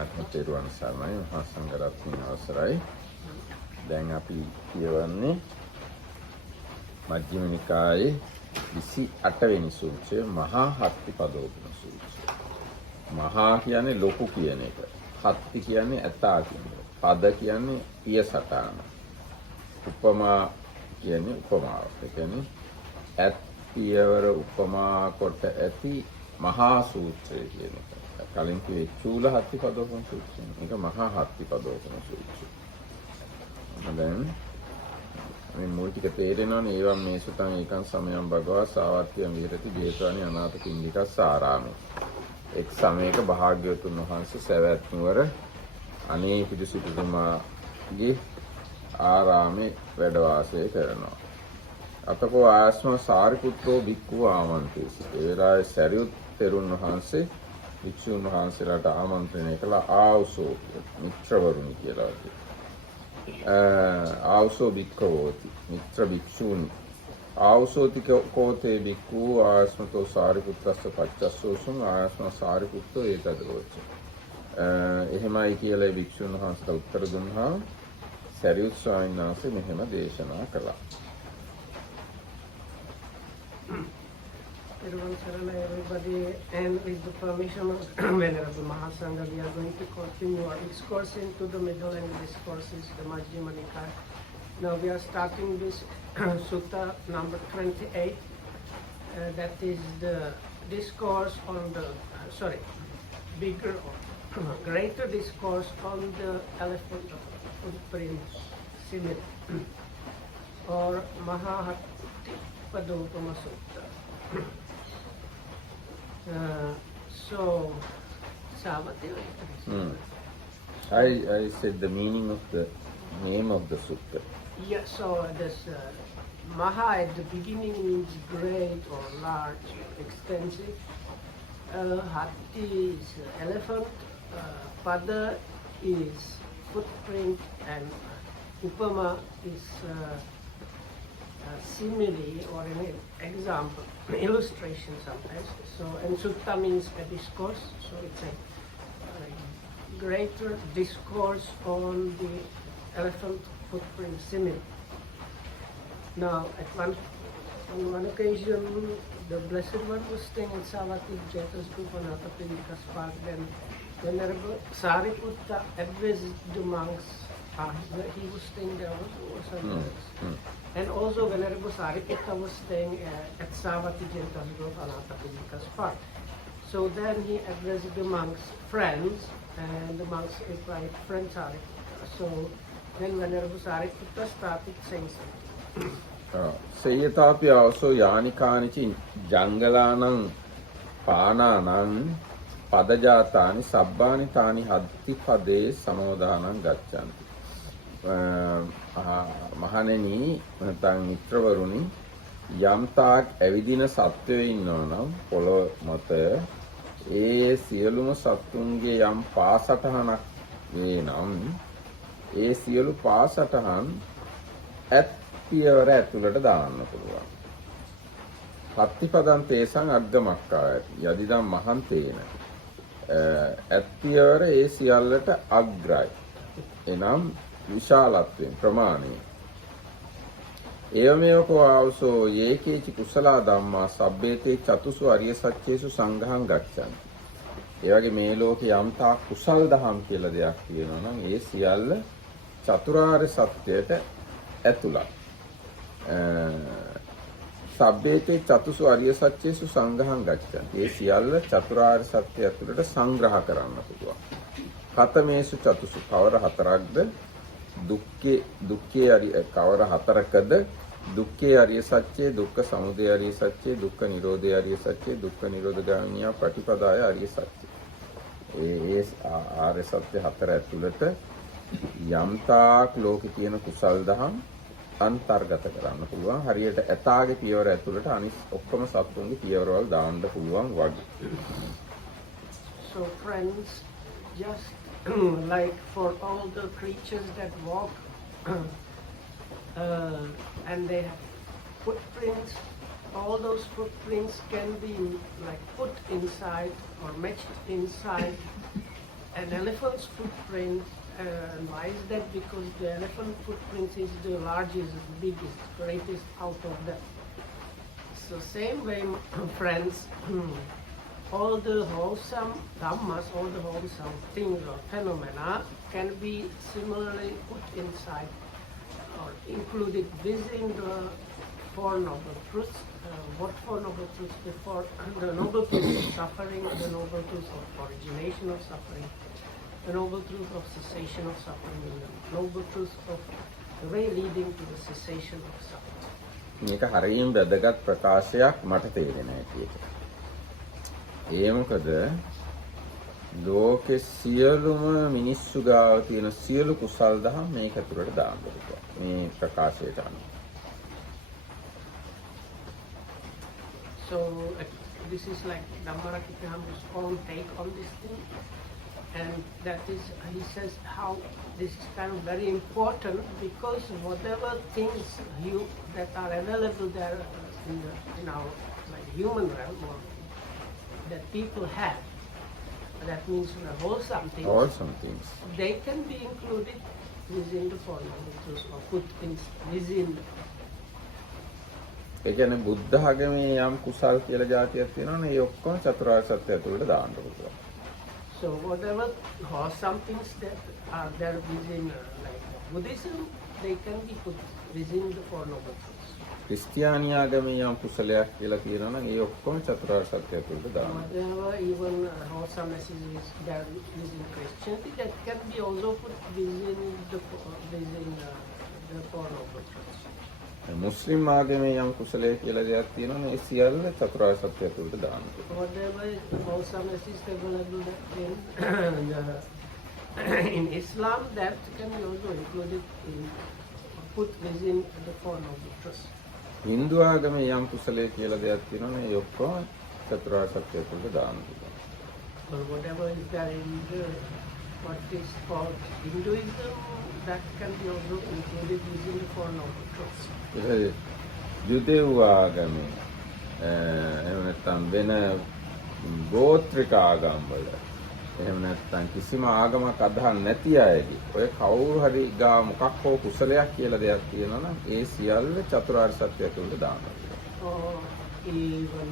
හැමෝටම තෙරුවන් සරණයි. මහා සංඝරත්නයේ අවසරයි. දැන් අපි කියවන්නේ මජ්ක්‍ධිම නිකායේ 28 වෙනි සූත්‍රය මහා හත්තිපදෝපම සූත්‍රය. මහා කියන්නේ ලොකු කියන එක. හත්ති කියන්නේ ඇතා කියන එක. පද කියන්නේ පිය සටහන. උපමා කියන්නේ උපමාව. ඒ කියන්නේ ඇත් පියවර උපමා කොට ඇති මහා සූත්‍රය කියන එක. කලින් කිව්වේ චූල හත්තිපදෝපම සූත්‍රය. මේක මහා හත්තිපදෝපම සූත්‍රය. දැන් මේ මුල් ටික තේරෙනවනේ. ඒවා මේ සුතං ඒකං සමයං භගවා සාවත්තියං විහෙරති ජේතවනේ අනාථ පිණ්ඩිකස් ආරාමේ. එක් සමයක භාග්‍යවතුන් වහන්සේ සවැත් නුවර අනේ පිටු සිටුතුමාගේ ආරාමේ වැඩ වාසය කරනවා. අතකෝ ආස්ම සාරිපුත්‍රෝ භික්ඛු ආමන්ත්‍රේසි. ඒ වෙලාවේ සරියුත් තෙරුන් වහන්සේ භික්ෂුන් වහන්සේලාට ආමන්ත්‍රණය කළ ආවුසෝ මිත්‍රවරුනි කියලා ආවුසෝ භික්ඛවෝති මිත්‍ර භික්ෂූනි ආවුසෝති කෝතේ භික්ඛු ආස්මතෝ සාරිපුත්‍රස්ස පච්චස්සෝසුම් ආස්ම සාරිපුත්තෝ ඒතදරෝච. එහෙමයි කියලා භික්ෂුන් වහන්සේට උත්තර දුන්නා. සරියුත් ස්වාමීන් වහන්සේ මෙහෙම දේශනා කළා. Everyone, everybody, and with the permission of Venerable Mahasangha, we are going to continue our discourse into the middle, and discourse is the Majjhima Nikaya. Now we are starting this sutta number 28. That is the discourse on the, bigger or greater discourse on the elephant footprint simile, or Maha Matthipadopama Sutta. So, I said the meaning of the name of the sutta. Yeah, so this Maha at the beginning means great or large, extensive. Hatti is elephant. Pada is footprint, and Upama is simile or an example, illustration sometimes. So, and sutta means a discourse. So it's a greater discourse on the elephant footprint simile. Now, on one occasion, the Blessed One was staying in Savatthi Jeta's group on Atapindika's park. Then Venerable Sariputta advised the monks. He was staying there also. And also Venerable Sariputta was staying at Savatthi Jeta's group on Atapindika's park. So then he addressed the monks, friends, and the monks replied, friend Sariputta. So then Venerable Sariputta started saying something. Seyatapi also yanikanichi jangalanam pananam padajatani sabbani tani hatti pade samodanam gaccanti. මහණෙනි නැත්නම් මිත්‍රවරුනි යම් තාක් ඇවිදින සත්වයෝ ඉන්නවා නම් පොළොව මත ඒ සියලුම සත්තුන්ගේ යම් පාසටහනක් වේ නම් ඒ සියලු පාසටහන් ඇත් පියවර ඇතුළට දාන්න පුළුවන්. හත්තිපදං තේසං අග්ගමක්කායති යදිදම් මහන්තේන ඇත් පියවර ඒ සියල්ලට අග්‍රයි. එනම් විශාලත්වයෙන් ප්‍රමාණය. ඒවමේව කෝ ආවසෝ යේකේචි කුසලා ධම්මා සබ්බේතේ චතුසු අරිය සත්‍යේසු සංඝං ගච්ඡanti. ඒ වගේ මේ ලෝකේ යම් තා කුසල් දහම් කියලා දෙයක් තියෙනවා නම් ඒ සියල්ල චතුරාර්ය සත්‍යයට ඇතුළත්. සබ්බේතේ චතුසු අරිය සත්‍යේසු සංඝං ගච්ඡanti. ඒ සියල්ල චතුරාර්ය සත්‍ය ඇතුළට සංග්‍රහ කරන්න පුළුවන්. කතමේසු චතුසු කවර හතරක්ද? දුක්ඛේ අරිය කවර හතරකද? දුක්ඛේ අරිය සත්‍ය, දුක්ඛ සමුදය අරිය සත්‍ය, දුක්ඛ නිරෝධය අරිය සත්‍ය, දුක්ඛ නිරෝධ ගාමිනිය ප්‍රතිපදාය අරිය සත්‍ය. ඒ ආර්ය සත්‍ය හතර ඇතුළත යම්තාක් ලෝකේ තියෙන කුසල් දහම් අන්තර්ගත කරන්න පුළුවන්. හරියට ඇතාගේ පියවර ඇතුළට අනිත් ඔක්කොම සත්තුන්ගේ පියවරවල් දාන්න පුළුවන් වගේ. So friends, just like for all the creatures that walk and they have footprints, all those footprints can be like put inside or matched inside an elephant's footprint. And why is that? Because the elephant footprint is the largest, biggest, greatest out of them. So same way, friends, all the wholesome dhammas, all the wholesome things or phenomena can be similarly put inside or included within the Four Noble Truths. What Four Noble Truths? Before the Noble Truth of suffering, the Noble Truth of origination of suffering, the Noble Truth of cessation of suffering, and the Noble Truth of the way leading to the cessation of suffering. මේක හරියම වැදගත් ප්‍රකාශයක් මට තේරෙන හැටියට. ඒ මොකද ලෝකේ සියලුම මිනිස්සු ගාව තියෙන සියලු කුසල් දහම් මේක ඇතුළට දාන්න පුළුවන්. මේ ප්‍රකාශයට අනුව. So this is like Dhammarakitaham's own take on this thing, and that is, he says how this is kind of very important because whatever things that are available there in our like human realm or that people have, that means the wholesome things, they can be included within the Four Noble Truths or put within. ඒ කියන්නේ බුද්ධ ආගමේ යම් කුසල් කියලා જાතියක් තියෙනවනේ ඒ ඔක්කොම චතුරාර්ය සත්‍ය ඇතුළට දාන්න පුළුවන්. So whatever wholesome things that are there within like Buddhism, they can be put within the Four Noble Truths. ක්‍රිස්තියානි ආගමේ යම් කුසලයක් කියලා තියෙනවනම් ඒ ඔක්කොම චතුරාර්ය සත්‍ය ඇතුළට දාන්න. Whatever even wholesomeness is there within Christianity, that can be also put within the Four Noble Truths. මුස්ලිම් ආගමේ යම් කුසලයක් කියලා දෙයක් තියෙනවනේ ඒ සියල්ල චතුරාර්ය සත්‍ය ඇතුළට දාන්න. Whatever wholesomeness is available in Islam, that can be also included put within the Four Noble Truths. Hindu ආගමේ යම් කුසලයක් කියලා දෙයක් තියෙනවනේ ඒ ඔක්කොම චතුරාර්ය සත්‍ය ඇතුළට දාන්න පුළුවන්. Or whatever is there in what is called Hinduism, that can be also included within the Four Noble Truths. යුදෙව් ආගමේ එහෙම නැත්නම් වෙන ගෝත්‍රික ආගම්වල එහෙම නැත්නම් කිසිම ආගමක් අදහන් නැති අයගේ ඔය කවුරු හරි ගා මොකක් හෝ කුසලයක් කියලා දෙයක් තියෙනවා නම් ඒ සියල්ල චතුරාර්ය සත්‍ය ඇතුළට දාන්න පුළුවන්. Or even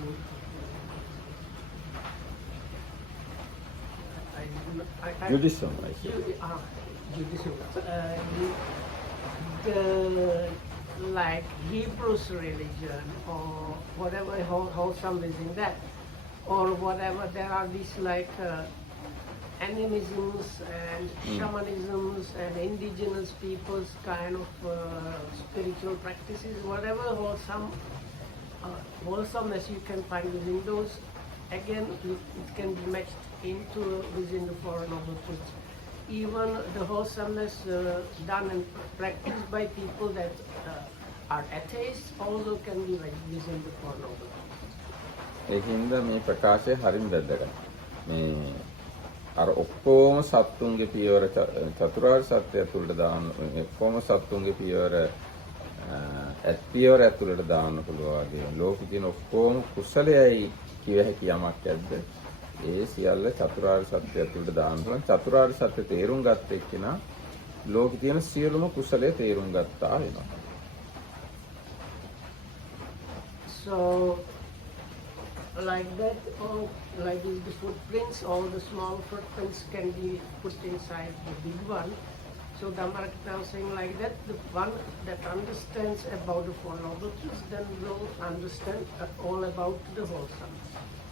Judaism, I say. Judaism. Like Hebrews religion or whatever wholesome is in that, or whatever there are these like animisms and shamanisms and indigenous people's kind of spiritual practices, whatever wholesomeness you can find within those, again it can be matched into within the Four Noble Truths. Even the wholesomeness done and practiced by people that are atheists also can be like within the Four Noble Truths. ඒකින්ද මේ ප්‍රකාශය හරිම වැදගත්. මේ අර ඔක්කොම සත්තුන්ගේ පියවර චතුරාර්ය සත්‍ය ඇතුළට දාන්න ඔක්කොම සත්තුන්ගේ පියවර පියවර ඇතුළට දාන්න පුළුවන් වගේ ලෝකෙ තියෙන ඔක්කොම කුසලයයි කිව හැකි යමක් ඇද්ද ඒ සියල්ල චතුරාර්ය සත්‍ය ඇතුළට දාන්න පුළුවන්. චතුරාර්ය සත්‍ය තේරුම් ගත්ත එක්කෙනා ලෝකෙ තියෙන සියලුම කුසලයේ තේරුම් ගත්තා වෙනවා. So like that, all like the footprints, all the small footprints can be put inside the big one. So Dhammarakita was saying like that, the one that understands about the Four Noble Truths then will understand all about the wholesome.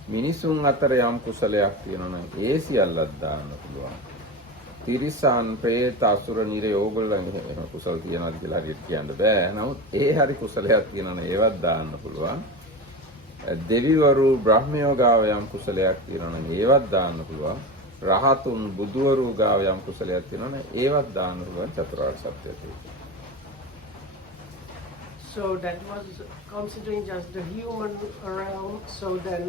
මිනිසුන් අතර යම් කුසලයක් තියෙනවා නම් ඒ සියල්ලක් දාන්න පුළුවන්. තිරිසන්, പ്രേත, අසුර, නිරය ඕගොල්ලන් එහෙම කුසල තියනවාද කියලා හරියට කියන්න බෑ. නමුත් ඒ හරි කුසලයක් තියෙනවා නම් ඒවත් දාන්න පුළුවන්. දෙවිවරු, බ්‍රහ්මයෝ ගාව යම් කුසලයක් තියෙනවා නම් ඒවත් දාන්න පුළුවන්. රහතුන්, බුදුවරු ගාව යම් කුසලයක් තියෙනවා නම් ඒවත් දාන්න පුළුවන් චතුරාර්ය සත්‍ය තුළ. So that was considering just the human realm. So then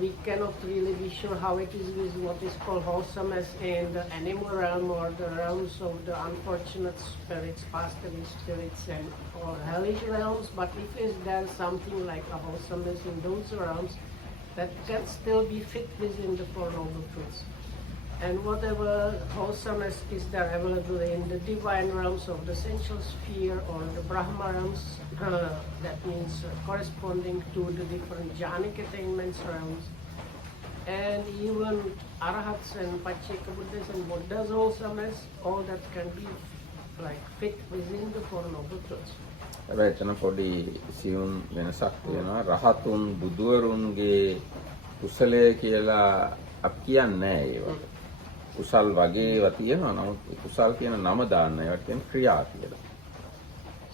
we cannot really be sure how it is with what is called wholesomeness in the animal realm or the realms of the unfortunate spirits, past living spirits and or hellish realms. But if there is something like a wholesomeness in those realms, that can still be fit within the Four Noble Truths. And whatever wholesomeness is there available in the divine realms of the sensual sphere or the Brahma realms, that means corresponding to the different jhanic attainments realms, and even arahats and pacheka buddhas and buddhas wholesomeness, all that can be like fit within the Four Noble Truths. හැබැයි එතන පොඩි සියුම් වෙනසක් තියෙනවා. රහතුන් බුදුවරුන්ගේ කුසලය කියලා අපි කියන්නේ නැහැ ඒවට. කුසල් වගේ ඒවා තියෙනවා. නමුත් කුසල් කියන නම දාන්න ඒවට කියන්නේ ක්‍රියා කියලා.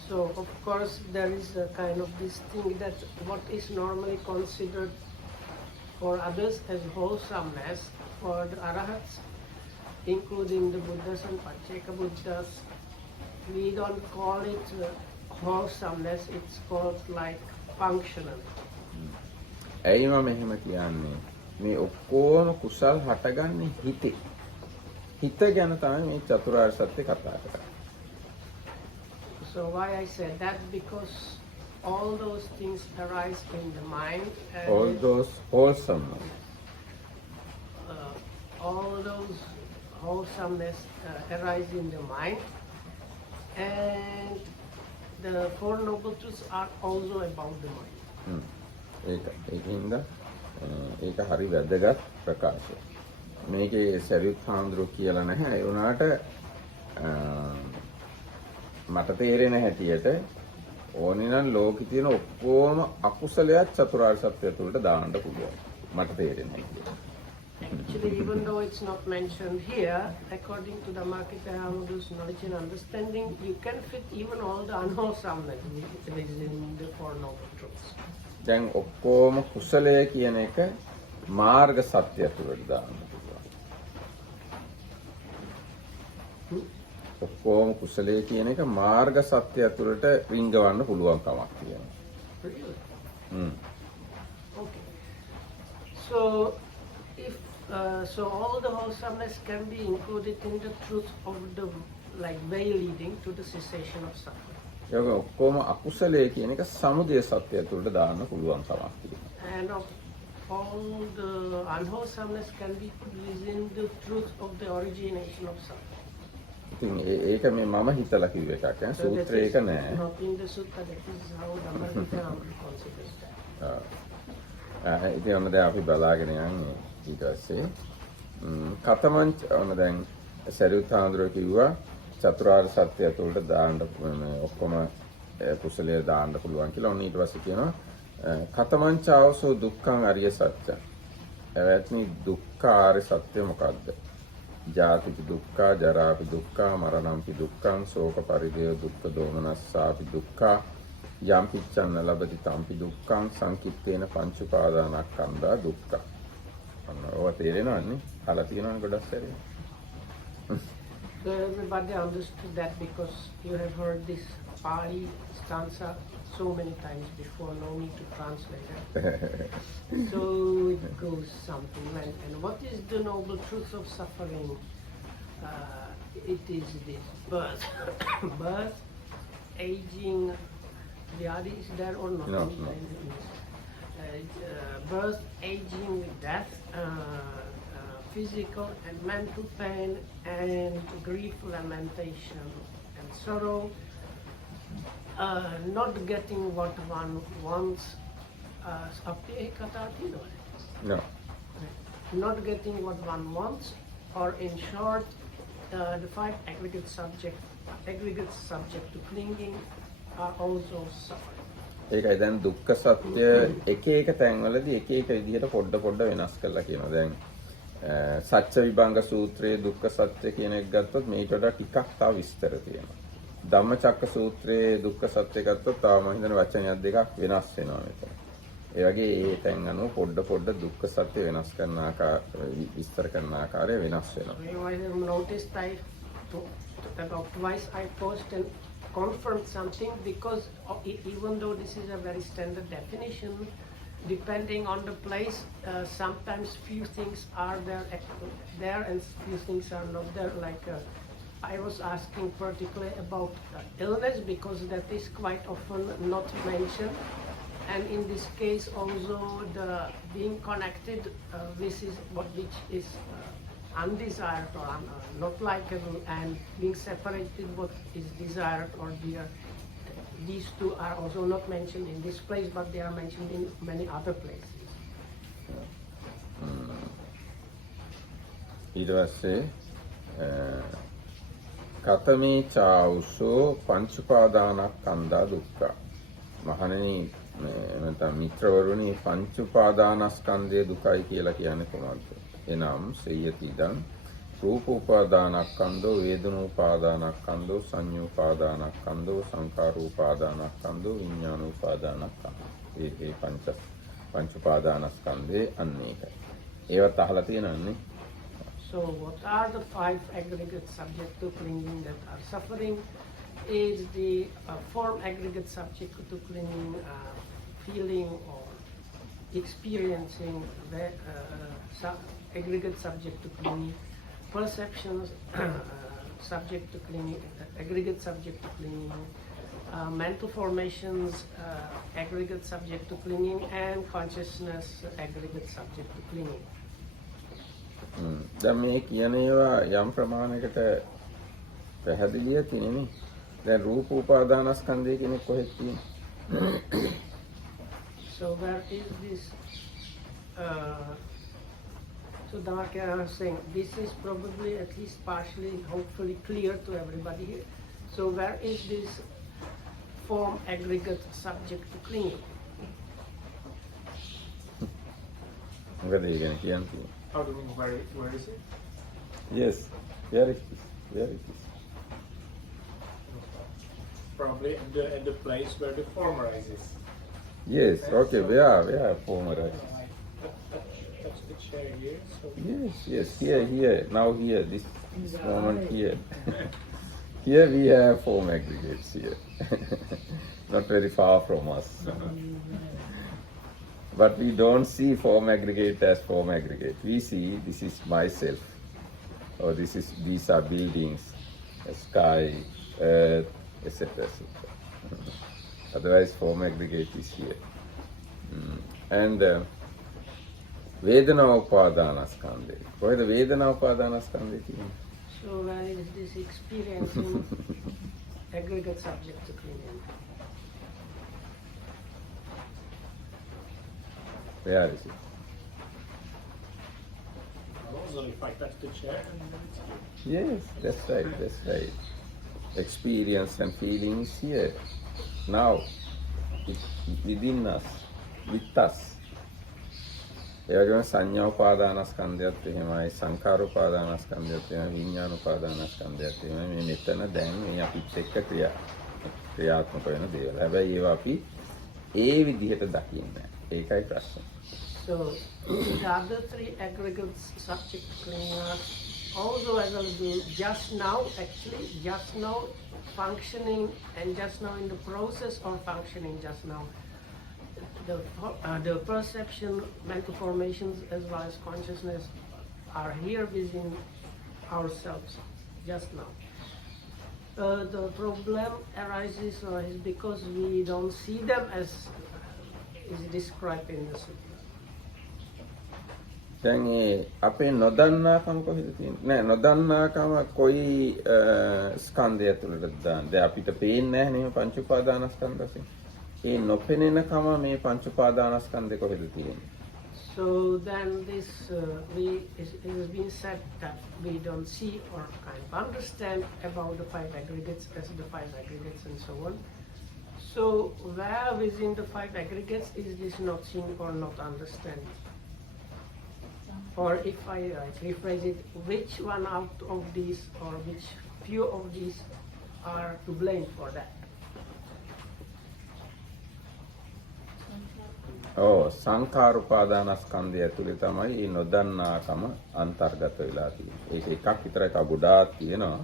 So of course there is a kind of this thing that what is normally considered for others as wholesomeness, for the arahats, including the Buddhas and Pacheka Buddhas, we don't call it wholesomeness, it's called like functional. ඇයි මම මෙහෙම කියන්නේ? මේ ඔක්කොම කුසල් හටගන්නේ හිතේ. හිත ගැන තමයි මේ චතුරාර්ය සත්‍ය කතා කරන්නේ. So why I said that? Because all those things arise in the mind. And All those wholesomeness. All those wholesomeness arise in the mind, and the Four Noble Truths are also about the mind. ඒකින්ද ඒක හරි වැදගත් ප්‍රකාශයක්. මේකේ සරියුත් හාමුදුරුවෝ කියලා නැහැ. ඒ වුණාට මට තේරෙන හැටියට ඕනේ නම් ලෝකෙ තියෙන ඔක්කොම අකුසලයක් චතුරාර්ය සත්‍ය තුළට දාන්න පුළුවන්. මට තේරෙන හැටියට. Actually, even though it's not mentioned here, according to the Mahamudu's knowledge and understanding, you can fit even all the unwholesomeness within the Four Noble Truths. දැන් ඔක්කොම කුසලය කියන එක මාර්ග සත්‍ය තුළට දාන්න පුළුවන්. ඔක්කොම කුසලය කියන එක මාර්ග සත්‍ය තුළට රිංගවන්න පුළුවන් කමක් තියෙනවා. Really? Okay. So, if so, all the wholesomeness can be included in the truth of the like way leading to the cessation of suffering. ඒක ඔක්කොම අකුසලය කියන එක සමුදය සත්‍ය තුළට දාන්න පුළුවන් කමක් තියෙනවා. And of all the unwholesomeness can be within the truth of the origination of suffering. ඉතින් ඒක මේ මම හිතලා කිව්ව එකක් ඈ සූත්‍රය ඒක නෑ. Not in the sutta, that is how Dhammavichara considers that. ඉතින් ඔන්න දැන් අපි බලාගෙන යන්නේ ඊට පස්සේ කතමං ඔන්න දැන් සරියුත් හාමුදුරුවෝ කිව්වා චතුරාර්ය සත්‍ය තුළට දාන්න ඔක්කොම කුසලයේ දාන්න පුළුවන් කියලා. ඔන්න ඊට පස්සේ කියනවා කතමං චාවසෝ දුක්ඛං අරිය සත්‍ය. එවැත්නි දුක්ඛ ආර්ය සත්‍ය මොකද්ද? ජාතිපි දුක්ඛ, ජරාපි දුක්ඛ, මරණම්පි දුක්ඛං, ශෝක පරිදේව දුක්ඛ දෝමනස්සාපි දුක්ඛ, යම් පිච්ඡන්න ලබති තම්පි දුක්ඛං, සංකිට්ඨේන පංච උපාදානස්කන්ධා දුක්ඛ. ඔන්න ඔය තේරෙනවන්නේ? අහලා තියෙනවනේ ගොඩක් සැරේ. So everybody understood that because you have heard this Pali stanza so many times before, no need to translate it. So it goes something like, and what is the noble truth of suffering? It is this birth, birth, aging, vyadi is there or not? No. Birth, aging, death, physical and mental pain, and grief, lamentation, and sorrow. Not getting what one wants. No. Not getting what one wants, or in short, the five aggregate subject to clinging are also suffering. ඒකයි දැන් දුක්ඛ සත්‍ය එක එක තැන්වලදී එක එක විදිහට පොඩ වෙනස් කරලා කියනවා. දැන් සත්‍ය විභංග සූත්‍රයේ දුක්ඛ සත්‍ය කියන එක ගත්තොත් මේකට වඩා ටිකක් තව විස්තර තියෙනවා. ධම්මචක්ක සූත්‍රයේ දුක්ඛ සත්‍ය ගත්තොත් තව මම හිතන වචනයක් දෙකක් වෙනස් වෙනවා මෙතන. ඒ වගේ ඒ තැන් අනුව පොඩ දුක්ඛ සත්‍ය වෙනස් කරන විස්තර කරන ආකාරය වෙනස් වෙනවා. You might have noticed about twice I paused and confirmed something, because even though this is a very standard definition, depending on the place, sometimes few things are there and few things are not there. Like I was asking particularly about illness, because that is quite often not mentioned. and in this case also the being connected which is undesired or not likable, and being separated what is desired or dear. These two are also not mentioned in this place, but they are mentioned in many other places. ඊට පස්සේ කතමේ චාවුසෝ පංච උපාදානස්කන්ධා දුක්ඛ. මහණෙනි නැත්නම් මිත්‍රවරුනි පංච උපාදානස්කන්ධය දුකයි කියලා කියන්නේ කොහොමද? එනම් සේයතිදං රූප උපාදානස්කන්ධෝ වේදනා උපාදානස්කන්ධෝ සංඤ්ඤා උපාදානස්කන්ධෝ සංඛාර උපාදානස්කන්ධෝ විඥාන උපාදානස්කන්ධෝ. මේ පංච උපාදානස්කන්ධේ අනේකයි. ඒවත් අහලා තියෙනවනේ. So what are the five aggregate subject to clinging that are suffering? Is the form aggregate subject to clinging, feeling or experiencing, the aggregate subject to clinging, perceptions subject to clinging, aggregate subject to clinging, mental formations aggregate subject to clinging, and consciousness aggregate subject to clinging. දැන් මේ කියන ඒවා යම් ප්‍රමාණයකට පැහැදිලිය තියෙන්නේ. දැන් රූප උපාදානස්කන්ධය කියන්නේ කොහෙද තියෙන්නේ? So where is this? So Dharmakya is saying this is probably at least partially, hopefully clear to everybody here. So where is this form aggregate subject to clinging? මොකද ඒ ගැන කියන්නේ? How do you mean, where is it? Yes, where is this? Where is this? Probably at the place where the form arises. Yes, okay, where form arises? Touch the chair here. So Yes, here, now here, this moment here. Here we have form aggregates here. Not very far from us. But we don't see form aggregate as form aggregate. We see this is myself, or these are buildings, sky, earth, etc. Otherwise, form aggregate is here. And Vedana Upadanaskandhe. What is the Vedana Upadanaskandhe? So where is this experiencing aggregate subject to clinging? Where is it? also if I touch the chair and then it's here. Yes, that's right. Experience and feelings here. Now, within us, with us. එයාගෙන සංඥා උපාදානස්කන්ධයත් එහෙමයි සංඛාර උපාදානස්කන්ධයත් එහෙමයි විඥාන උපාදානස්කන්ධයත් එහෙමයි මේ මෙතන දැන් මේ අපිත් එක්ක ක්‍රියාත්මක වෙන දේවල්. හැබැයි ඒවා අපි ඒ විදිහට දකින්නේ නැහැ. ඒකයි ප්‍රශ්නේ. So the other three aggregates subject clingers also as well do just now functioning and just now in the process of functioning just now. The perception, mental formations as well as consciousness are here within ourselves just now. The problem arises is because we don't see them as is described in the sutra. දැන් ඒ අපේ නොදන්නාකම කොහෙද තියෙන්නේ? නෑ නොදන්නාකම කොයි ස්කන්ධය තුළටද දාන්නේ? දැන් අපිට පේන්නේ නැහැ නේ පංච උපාදානස්කන්ධ වශයෙන්. ඒ නොපෙනෙනකම මේ පංච උපාදානස්කන්ධය කොහෙද තියෙන්නේ? So then this it has been said that we don't see or kind of understand about the five aggregates as the five aggregates and so on. So where within the five aggregates is this not seen or not understanding? Or if I rephrase it, which one out of these or which few of these are to blame for that? සංඛාර උපාදානස්කන්ධය ඇතුලේ තමයි මේ නොදන්නාකම අන්තර්ගත වෙලා තියෙන්නේ. ඒක එකක් විතරයි තව ගොඩාක් තියෙනවා.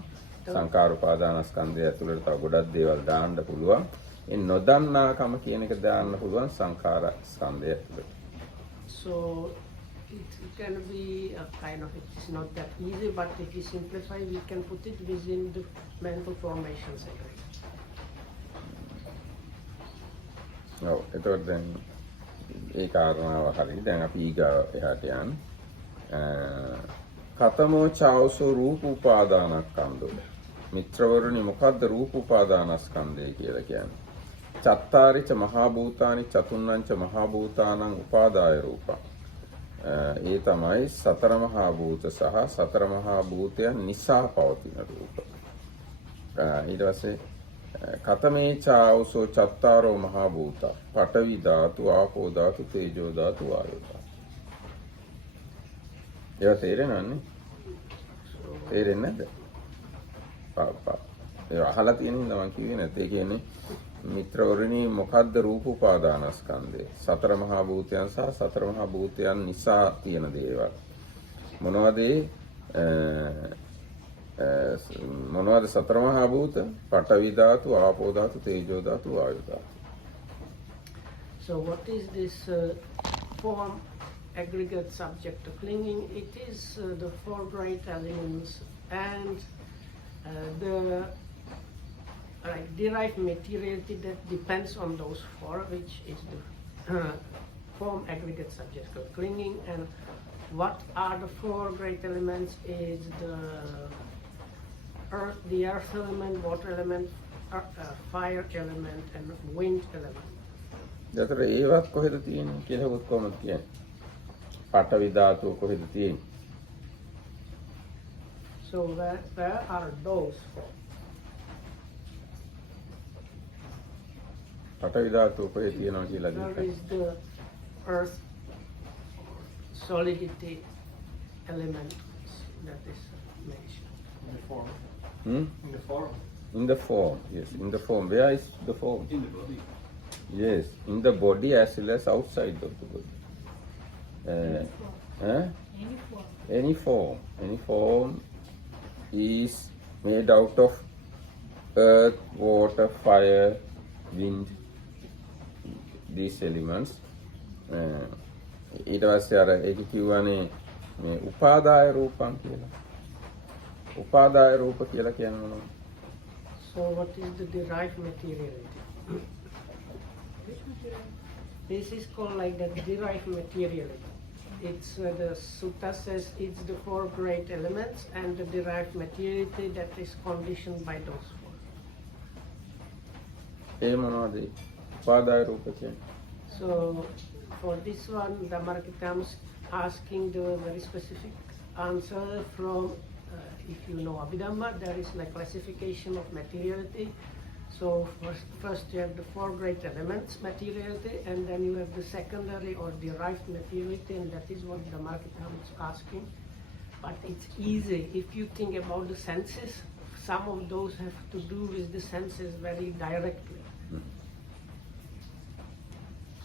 සංඛාර උපාදානස්කන්ධය ඇතුලේ තව ගොඩක් දේවල් දාන්න පුළුවන්. ඒ නොදන්නාකම කියන එක දාන්න පුළුවන් සංඛාර ස්කන්ධය ඇතුලේ. So it can be a kind of, it's not that easy, but if we simplify, we can put it within the mental formations. ඔව් එතකොට දැන් ඒ කාරණාව හරි. දැන් අපි ඊගා එහාට යන්න. කතමෝ චාවසෝ රූප උපාදානස්කන්ධෝ. මිත්‍රවරුනි මොකද්ද රූප උපාදානස්කන්ධය කියලා කියන්නේ? චත්තාරිච මහා භූතානි චතුන්නංච මහා භූතානං උපාදාය රූපං. ඒ තමයි සතර මහා භූත සහ සතර මහා භූතයන් නිසා පවතින රූප. ඊට පස්සේ කතමේ චාවසෝ චත්තාරෝ මහා භූත පඨවි ධාතු ආපෝ ධාතු තේජෝ ධාතු වායෝ ධාතු. ඒවා තේරෙනවන්නේ? තේරෙන්නේ නැද්ද? ඒ අහලා තියෙන හින්දා මම කිව්වේ නැත්නම් ඒ කියන්නේ මිත්‍රවරුනි මොකද්ද රූප උපාදානස්කන්ධය? සතර මහා භූතයන් සහ සතර මහා භූතයන් නිසා තියෙන දේවල්. මොනවද සතර මහා භූත? පඨවි ධාතු, ආපෝ ධාතු, තේජෝ ධාතු, වායෝ ධාතු. So what is this form aggregate subject of clinging? It is the four great elements and the derived materiality that depends on those four, which is the form aggregate subject of clinging. And what are the four great elements is the earth element, water element, fire element, and wind element. ඒතර ඒවත් කොහෙද තියෙන්නේ කියලා හොත් කොහොමද කියන්නේ? පඨවි ධාතුව කොහෙද තියෙන්නේ? So where are those four? පඨවි ධාතුව කොහෙද තියෙනවා කියලා There කිව්වා. is the earth solidity element that is mentioned. In the form. Hmm? In the form. In the form, yes, in the form. Where is the form? In the body. Yes, in the body as well as outside of the body. Any form. Any form is made out of earth, water, fire, wind, these elements. ඊට පස්සේ අර ඒක කිව්වනේ මේ උපාදාය රූපං කියලා. උපාදාය රූප කියලා කියන්නේ මොනවද? So what is the derived materiality? This is called like the derived materiality. It's the sutta says it's the four great elements and the derived materiality that is conditioned by those four. ඒ මොනවද? උපාදාය රූප කියන්නේ. So for this one, the Marketam is asking the very specific answer from, if you know Abhidhamma, there is like classification of materiality. So first you have the four great elements materiality, and then you have the secondary or derived materiality, and that is what the Marketam is asking. But it's easy if you think about the senses. Some of those have to do with the senses very directly.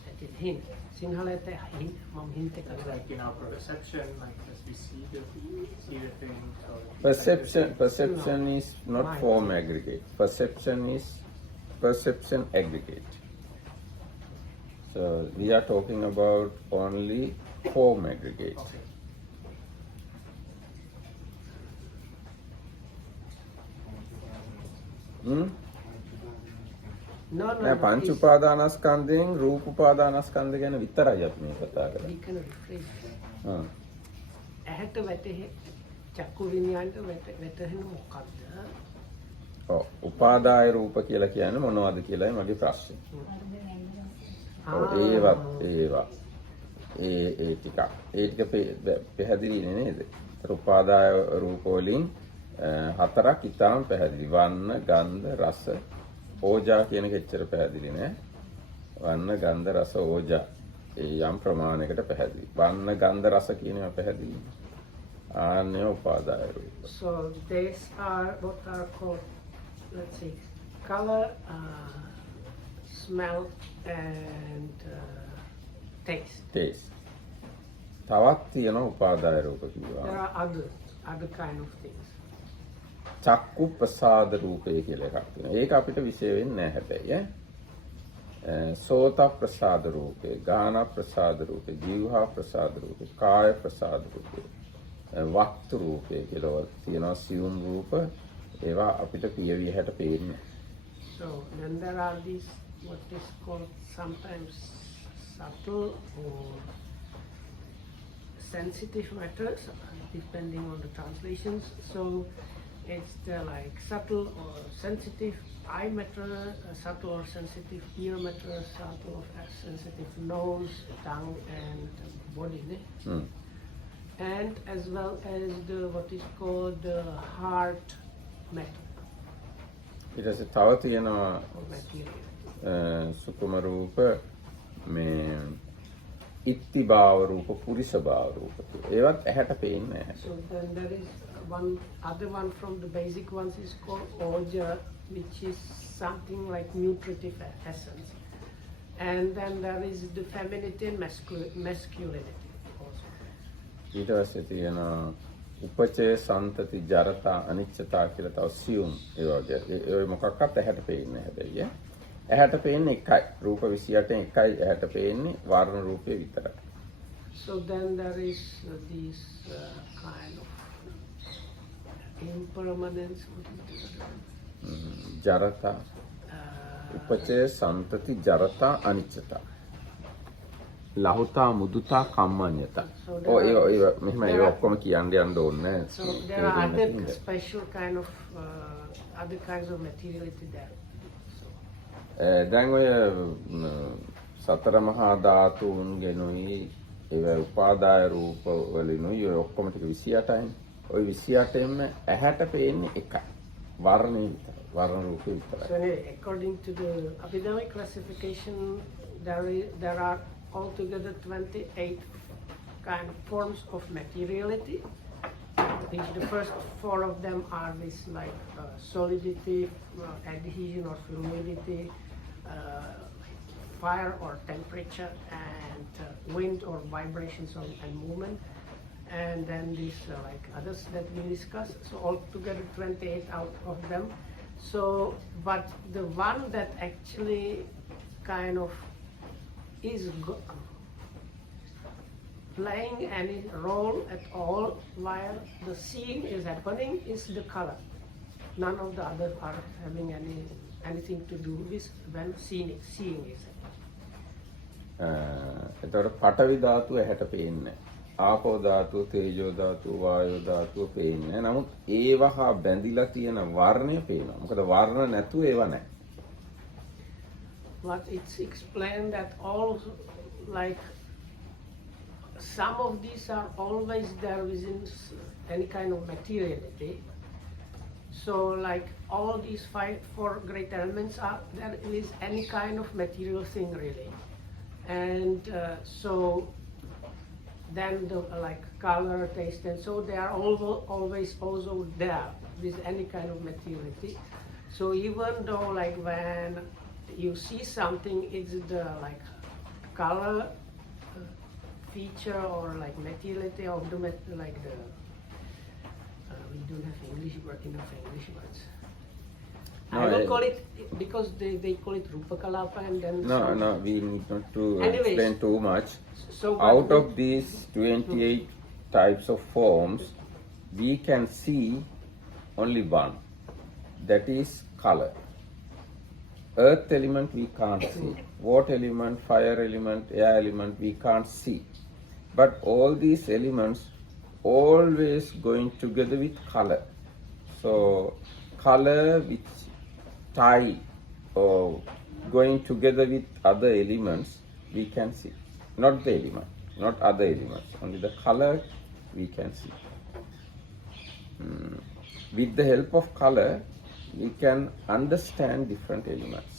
That is hint. Sinhalete hint, mom hint. That's like in our perception, like as we see the things. Or Perception is not Mind. form aggregate. Perception is perception aggregate. So we are talking about only form aggregate. Okay. Hmm? No, දැන් පංච it's- උපාදානස්කන්ධයෙන් රූප උපාදානස්කන්ධ ගැන විතරයි අපි මේ කතා කරන්නේ. we can rephrase it. හා. ඇහැට වැටෙහි චක්කු විඤ්ඤාණයට වැටෙන මොකක්ද? ඔව් උපාදාය රූප කියලා කියන්නේ මොනවද කියලායි මගේ ප්‍රශ්නේ. ඔව් ඒවා. ඒ ටික. ඒ ටික පැහැදිලිනේ නේද? උපාදාය රූප වලින් හතරක් ඉතාම පැහැදිලි. වර්ණ, ගන්ධ, රස, ඕජා කියන එක එච්චර පැහැදිලි නෑ. වර්ණ, ගන්ධ, රස, ඕජා. ඒ යම් ප්‍රමාණයකට පැහැදිලි. වර්ණ, ගන්ධ, රස කියන ඒවා පැහැදිලි. ආන්නේ උපාදාය රූප. So these are what are called, let's see, color, smell, and taste. තේස්. තවත් තියෙනවා උපාදාය රූප කිව්වා. There are other kind of things. චක්කු ප්‍රසාද රූපය කියලා එකක් තියෙනවා. ඒක අපිට විශේෂ වෙන්නේ නැහැ හැබැයි ඈ. සෝත ප්‍රසාද රූපේ, ගාන ප්‍රසාද රූපේ, ජීවහා ප්‍රසාද රූපේ, කාය ප්‍රසාද රූපේ, වක්තු රූපේ කියලා තියෙනවා සියුම් රූප. ඒවා අපිට පියවි හැට පේන්නේ. So then there are these what is called sometimes subtle or sensitive matters, depending on the translations. So it's the like subtle or sensitive eye matter, subtle or sensitive ear matter, subtle or sensitive nose, tongue, and body. Mm. And as well as the what is called the heart matter ඊට පස්සේ තව තියෙනවා or material. සුකුම රූප මේ ඉත්ති භාව රූප පුරිස භාව රූප ඒවත් ඇහැට පේන්නේ නැහැ. So then there is one other one from the basic ones is called oja, which is something like nutritive essence. And then there is the femininity and masculinity also. ඊට පස්සේ තියෙනවා උපචය සන්තති ජරතා අනිච්චතා කියලා තව සියුම් ඒ වගේ ඒ මොකක්වත් ඇහැට පේන්නේ නැහැ හැබැයි ඇහැට පේන්නේ එකයි රූප 28න් එකයි ඇහැට පේන්නේ වර්ණ රූපේ විතරයි. So then there is this kind of impermanence. ජරතා උපචය සන්තති ජරතා අනිච්චතා ලහුතා මුදුතා කම්මඤ්ඤතා. ඒ මෙහෙම ඒ ඔක්කොම කියන්න යන්න ඕනේ. So there are other special kind of other kinds of materiality there. දැන් ඔය සතර මහා ධාතුන්ගෙනුයි ඒ උපාදාය රූප වලිනුයි ඔය ඔක්කොම ටික 28යිනේ. ඔය 28ෙම ඇහැට පේන්නේ එකයි. වර්ණේ විතරයි. වර්ණ රූපේ විතරයි. So anyway, according to the Abhidhammic classification, there are altogether 28 kind of forms of materiality. Which the first 4 of them are this like solidity, adhesion or fluidity, fire or temperature, and wind or vibrations and movement, and then these like others that we discussed. So altogether 28 out of them. So, but the one that actually kind of is playing any role at all while the seeing is happening is the color. None of the others are having anything to do with when seeing is happening. එතකොට පඨවි ධාතුව ඇහැට පේන්නේ. ආපෝ ධාතුව, තේජෝ ධාතුව, වායෝ ධාතුව පේන්නේ. නමුත් ඒව හා බැඳිලා තියෙන වර්ණය පේනවා. මොකද වර්ණ නැතුව ඒව නැහැ. But it's explained that all like some of these are always there within any kind of materiality. So like all these 4 great elements are there is any kind of material thing really. And so then the like color, taste, and so they are always also there with any kind of materiality. So even though like when you see something, it's the like color feature or like materiality of the like the we don't have enough English words. No, I will call it because they call it Rupa Kalapa and then No, we need not to Anyways, explain too much. So Out of these 28 types of forms, we can see only one. That is color. Earth element we can't see. Water element, fire element, air element we can't see. But all these elements always going together with color. So color which tie or going together with other elements we can see. Not the element, not other elements. Only the color we can see. With the help of color we can understand different elements.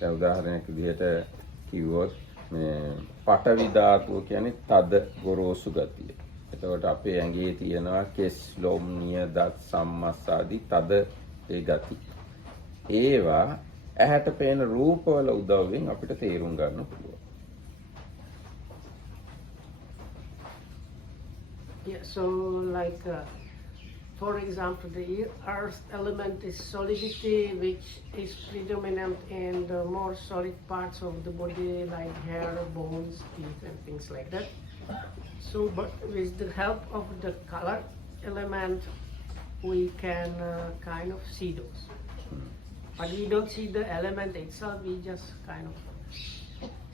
දැන් උදාහරණයක් විදිහට කිව්වොත් මේ පඨවි ධාතුව කියන්නේ තද ගොරෝසු ගතිය. එතකොට අපේ ඇඟේ තියෙනවා කෙස්, ලොම්, නිය, දත්, සම්මස් ආදී තද ඒ ගති. ඒවා ඇහැට පේන රූපවල උදව්වෙන් අපිට තේරුම් ගන්න පුළුවන්. Yeah, so like for example, the earth element is solidity, which is predominant in the more solid parts of the body, like hair, bones, teeth, and things like that. So, but with the help of the color element, we can kind of see those. But we don't see the element itself, we just kind of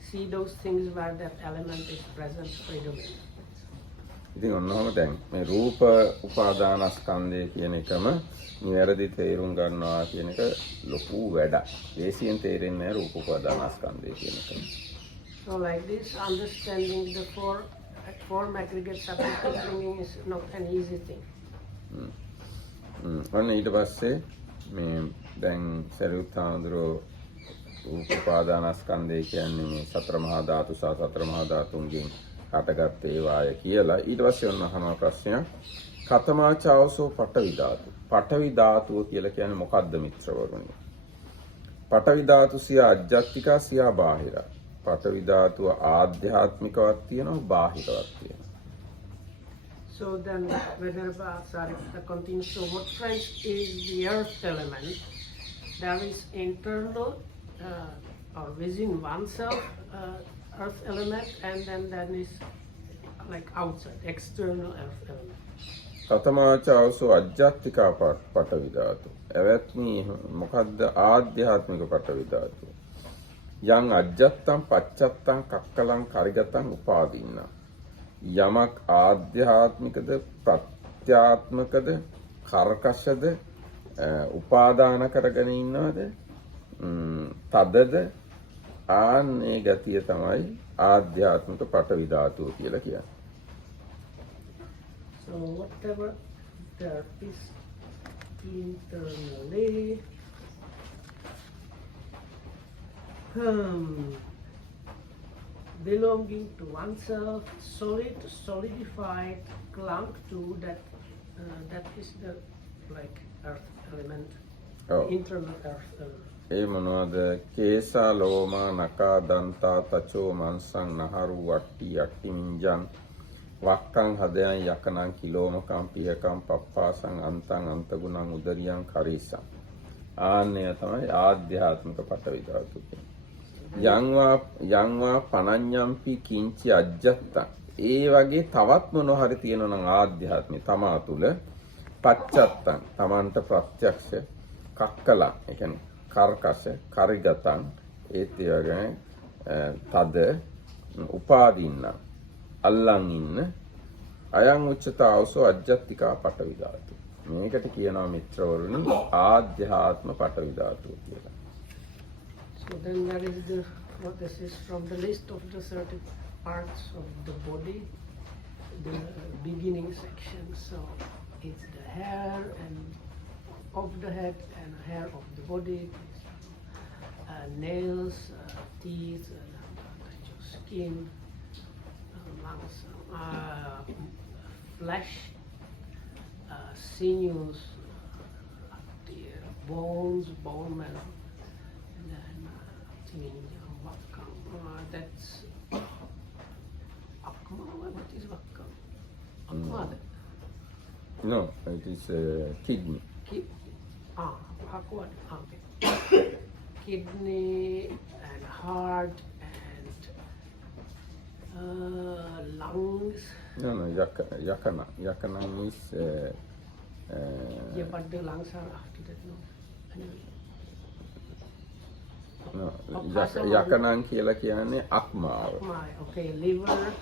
see those things where that element is present predominant. ඉතින් ඔන්නෝම දැන් මේ රූප උපාදානස්කන්ධය කියන එකම නිවැරදි තේරුම් ගන්නවා කියන එක ලොකු වැඩක්. දේශයෙන් තේරෙන්නේ රූප උපාදානස්කන්ධය කියන එක. So like this, understanding the form aggregate subjective thinking is not an easy thing. ඔන්න ඊට පස්සේ මේ දැන් සරියුත් හාමුදුරුවෝ රූප උපාදානස්කන්ධය කියන්නේ මේ සතර මහා ධාතු සහ සතර මහා ධාතුන්ගෙන් හටගත් ඒවාය කියලා. ඊට පස්සේ ඔන්න අහනවා ප්‍රශ්නයක්. කතමාචාවසෝ පඨවි ධාතු. පඨවි ධාතුව කියලා කියන්නේ මොකද්ද මිත්‍රවරුනි? පඨවි ධාතු සිය අජ්ජත්තිකා සිය බාහිරා. පඨවි ධාතුව ආධ්‍යාත්මිකවත් තියෙනවා බාහිරවත් තියෙනවා. So then, whether Sariputta continues, so what friends is the earth element? There is internal or within oneself earth element, and then there is like outside, external earth element. කතමාචාවසෝ අජ්ජත්තිකා පඨවි ධාතු. එවත්නි මොකද්ද ආධ්‍යාත්මික පඨවි ධාතුව? යං අජ්ජත්තං පච්චත්තං කක්කලං කරිගතං උපාදීන්න. යමක් ආධ්‍යාත්මිකද ප්‍රත්‍යාත්මකද කර්කශද උපාදාන කරගෙන ඉන්නවද තදද ආන්නේ ගතිය තමයි ආධ්‍යාත්මික පඨවි ධාතුව කියලා කියන්නේ. So whatever there is internally belonging to oneself, solidified, clung to that. That is the like earth element, internal earth element. ඒ මොනවද? කේසා ලෝමා නකා දන්තා තචෝ මන්සං නහරු වට්ටි යට්ටි මින්ජං වක්කං හදයන් යකනං කිලෝමකම් පියකම් පප්පාසං අන්තං අන්තගුණං උදරියං කරීසං. ආන්නය තමයි ආධ්‍යාත්මික පඨවි ධාතුව කියන්නේ. යංවා පනඤ්ඤම්පි කිංචි අජ්ජත්තං. ඒ වගේ තවත් මොනවා හරි තියෙනවා නම් ආධ්‍යාත්මේ තමා තුල පච්චත්තං තමන්ට ප්‍රත්‍යක්ෂ කක්කලා ඒ කියන්නේ කර්කශ කරිගතං ඒත් ඒ වගේ තද උපාදීන්න අල්ලන් ඉන්න අයං උච්චතාවසෝ අජ්ජත්තිකා පඨවි ධාතු. මේකට කියනවා මිත්‍රවරුනි ආධ්‍යාත්ම පඨවි ධාතුව කියලා. So then there is this is from the list of the 30 parts of the body, the beginning section. So it's the hair and of the head and hair of the body, nails, teeth, skin, lungs, flesh, sinews, bones, bone marrow. That's Akma. What is Akma? Akma. No, it is kidney. Akma. Okay. Kidney and heart and lungs. No, yakana. Yakana is. Yeah, but the lungs are after that, no. Anyway. No, යකනං කියලා කියන්නේ අක්මාව. Okay, liver.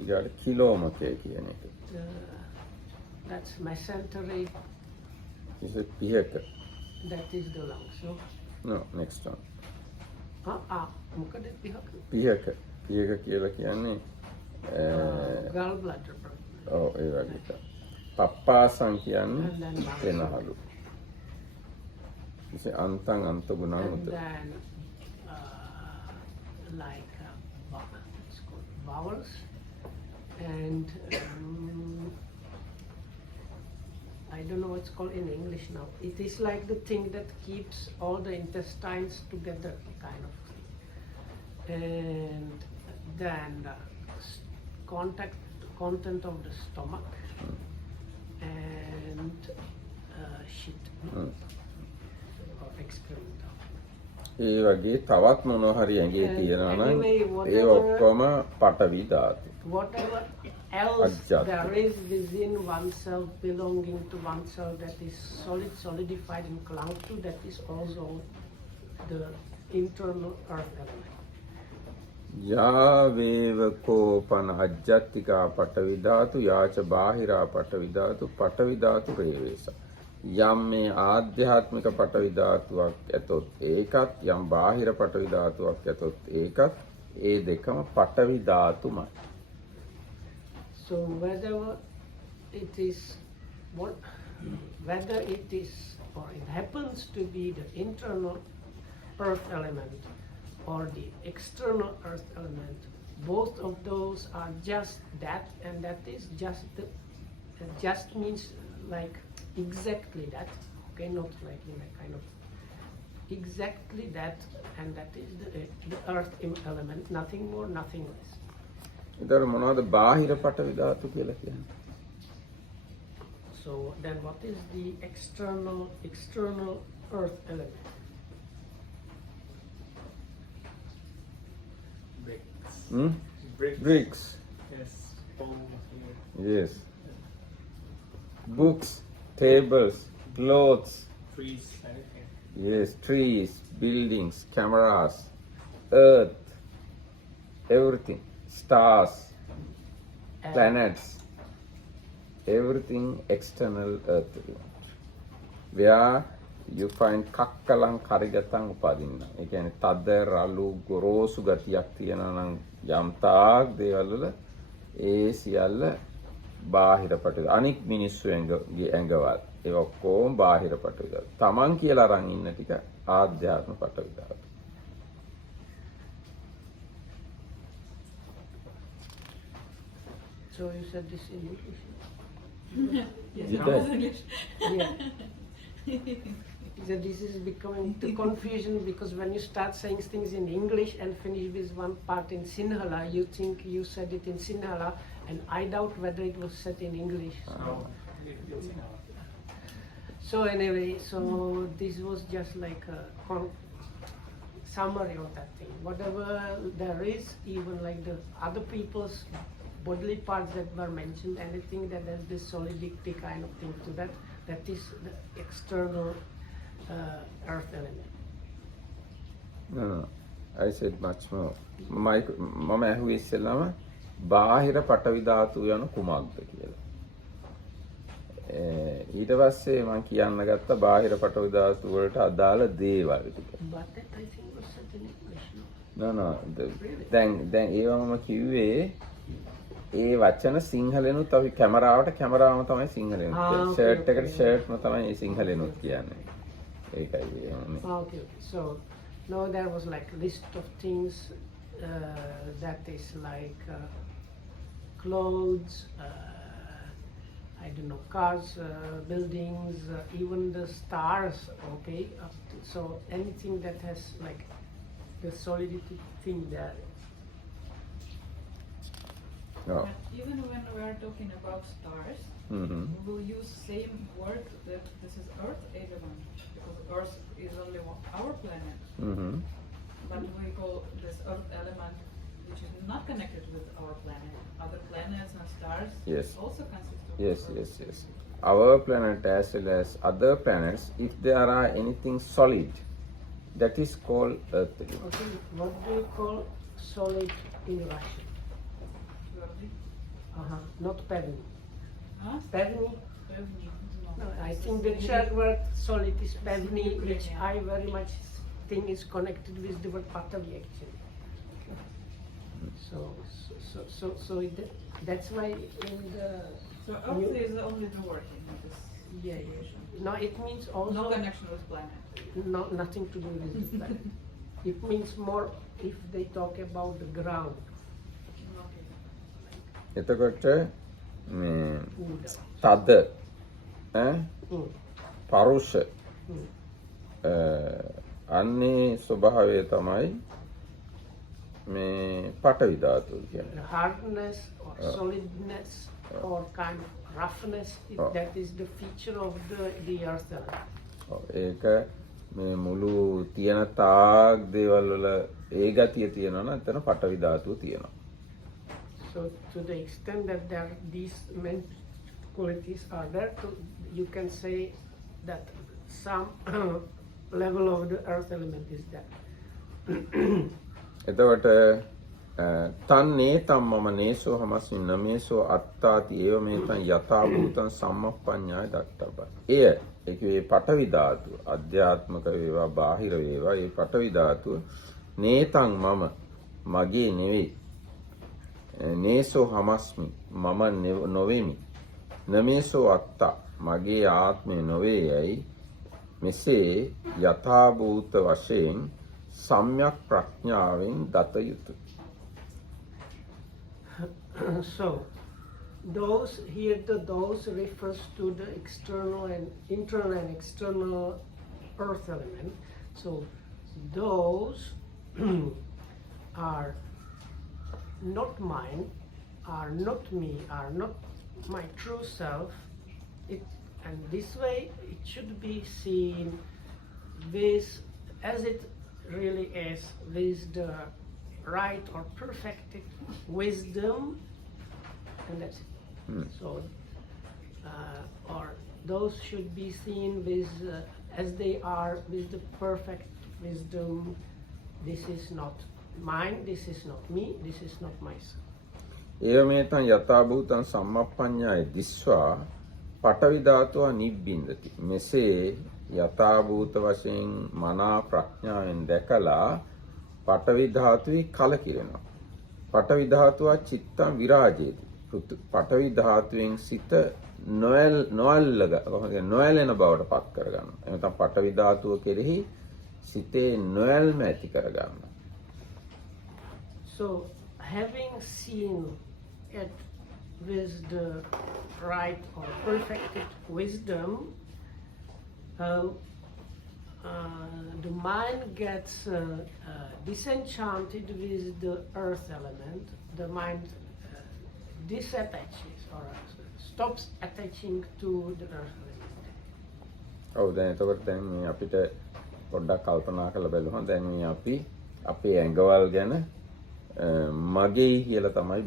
ඊට කිලෝමකය කියන එක. That's mesentery. Is it පිහක? That is the lungs. No, next one. මොකද පිහක? පිහක කියලා කියන්නේ gallbladder. ඔව් ඒ වගේ එක. පප්පාසං කියන්නේ වෙනහලු. It's antang antagunang. And then like it's called bowels, and I don't know what's called in English now. It is like the thing that keeps all the intestines together, kind of thing. And then content of the stomach and shit. ඒ වගේ තවත් මොනවා හරි ඇඟේ තියෙනවා නම් ඒ ඔක්කොම පඨවි ධාතු. Whatever else Ajjati. there is within oneself, belonging to oneself, that is solid, solidified and clung to, that is also the internal earth element. යාවේවකෝපන අජ්ජත්තිකා පටවිධාතු යාච බාහිරා පටවිධාතු පටවිධාතු රේවේස. යම් මේ ආධ්‍යාත්මික පටවිධාතුවක් ඇතොත් ඒකත් යම් බාහිර පටවිධාතුවක් ඇතොත් ඒකත් ඒ දෙකම පටවිධාතුමයි. So whether it is or it happens to be the internal earth element or the external earth element, both of those are just that, and that is just means like exactly that, okay, not like in a kind of exactly that, and that is the earth element, nothing more, nothing less. ඒතර මොනවද බාහිර පටවිධාතු කියලා කියන්නේ? So then what is the external earth element? Bricks. Bricks. Yes. Bones here. Yes. Books, tables, clothes. Trees. Anything. Yes, trees, buildings, cameras, earth, everything, stars, planets, everything external earth. Where you find kakkalan karigatan upadinna. ඒ කියන්නේ තද රළු ගොරෝසු ගතියක් තියෙනවා නම් යම් තාක් දේවල් වල ඒ සියල්ල බාහිර පටවි. අනික් මිනිස්සු ඇඟවල් ඒ ඔක්කොම බාහිර පටවි. තමන් කියලා අරන් ඉන්න ටික ආධ්‍යාත්ම පටවි. So you said this in English? Yes, Did that I? was English. Yeah. So this is becoming the confusion, because when you start saying things in English and finish with one part in Sinhala, you think you said it in Sinhala, and I doubt whether it was said in English. No. It's So anyway, so this was just like a summary of that thing. Whatever there is, even like the other people's bodily parts that were mentioned, anything that has this solidity kind of thing to that, that is the external earth element. No, I said much more. මම ඇහුවේ ඉස්සෙල්ලාම බාහිර පටවි ධාතු යන කුමක්ද කියලා. ඊට පස්සේ මම කියන්න ගත්තා බාහිර පටවි ධාතු වලට අදාළ දේවල් ටික. But that I think was said in English. No. දැන් ඒව මම කිව්වේ ඒ වචන සිංහලෙනුත් අපි කැමරාවම තමයි සිංහලෙනුත් කියන්නේ. ෂර්ට් එකට ෂර්ට්ම තමයි සිංහලෙනුත් කියන්නේ. ඒකයි යන්නේ. Okay. So now there was like list of things that is like clothes, I don't know, cars, buildings, even the stars. Okay. So anything that has like the solidity thing there. Oh. Even when we are talking about stars, Mm-hmm. we will use same word that this is Earth element, because Earth is only our planet. Mm-hmm. But we call this Earth element, which is not connected with our planet. Other planets and stars Yes. also consist of Earth. Yes. Our planet as well as other planets, if there are anything solid, that is called Earth element. Okay. What do you call solid in Russian? Tвердый. Not pevny. Huh? Pevny? Певний. No, I think the Czech word solid is pevny, which I very much think is connected with the word patavi actually. So that's why in the So Earth is only the word in this yeah. situation. No, it means also No connection with planet. nothing to do with the planet. It means more if they talk about the ground. Okay. එතකොට මේ Wood. තද පරුෂ අන්නේ ස්වභාවය තමයි මේ පටවි ධාතුව The කියන්නේ. hardness or solidness or kind of roughness, that is the feature of the earth element. ඒක මේ මුළු තියෙන තාක් දේවල් වල ඒ ගතිය තියෙනවා නම් එතන පටවි ධාතුව තියෙනවා. So to the extent that there these qualities are there, you can say that some level of the earth element is there. එතකොට තන් නේතම් මම නේසෝ හමස්මි නමේසෝ අත්තාති ඒව මේතං යථා භූතං සම්මප්පඤ්ඤාය දත්තබ්බ. ඒ කියේ පඨවි ධාතුව අධ්‍යාත්මක වේවා බාහිර වේවා ඒ පඨවි ධාතුව නේතං මම මගේ නෙවෙයි. නේසෝ හමස්මි මම නොවේමි. නමේසෝ අත්තා මගේ ආත්මය නොවේ යයි මෙසේ යථා භූත වශයෙන් සම්‍යක් ප්‍රඥාවෙන් දත යුතුය. So those here those refers to the external and internal and external earth element. So those are not mine, are not me, are not my true self. And this way it should be seen with as it really is, with the right or perfected wisdom, and that's it. So or those should be seen with as they are, with the perfect wisdom. This is not mine, this is not me, this is not myself. ඒව මේතං යථා භූතං සම්මප්පඤ්ඤාය දිස්වා පඨවි ධාතුව නිබ්බින්දති. මෙසේ යථා භූත වශයෙන් මනා ප්‍රඥාවෙන් දැකලා පඨවි ධාතුවේ කලකිරෙනවා. පඨවි ධාතුව චිත්තං විරාජේති. පඨවි ධාතුවෙන් සිත නොඇලෙන බවට පත් කරගන්නවා. එතන පඨවි ධාතුව කෙරෙහි සිතේ නොඇල්ම ඇති කරගන්නවා. So having seen it with the right or perfected wisdom, the mind gets disenchanted with the earth element. The mind disattaches or stops attaching to the earth element. ඔව් දැන් එතකොට දැන් මේ අපිට පොඩ්ඩක් කල්පනා කරලා බලමු. දැන් මේ අපි අපේ ඇඟවල් ගැන මගේ කියලා තමයි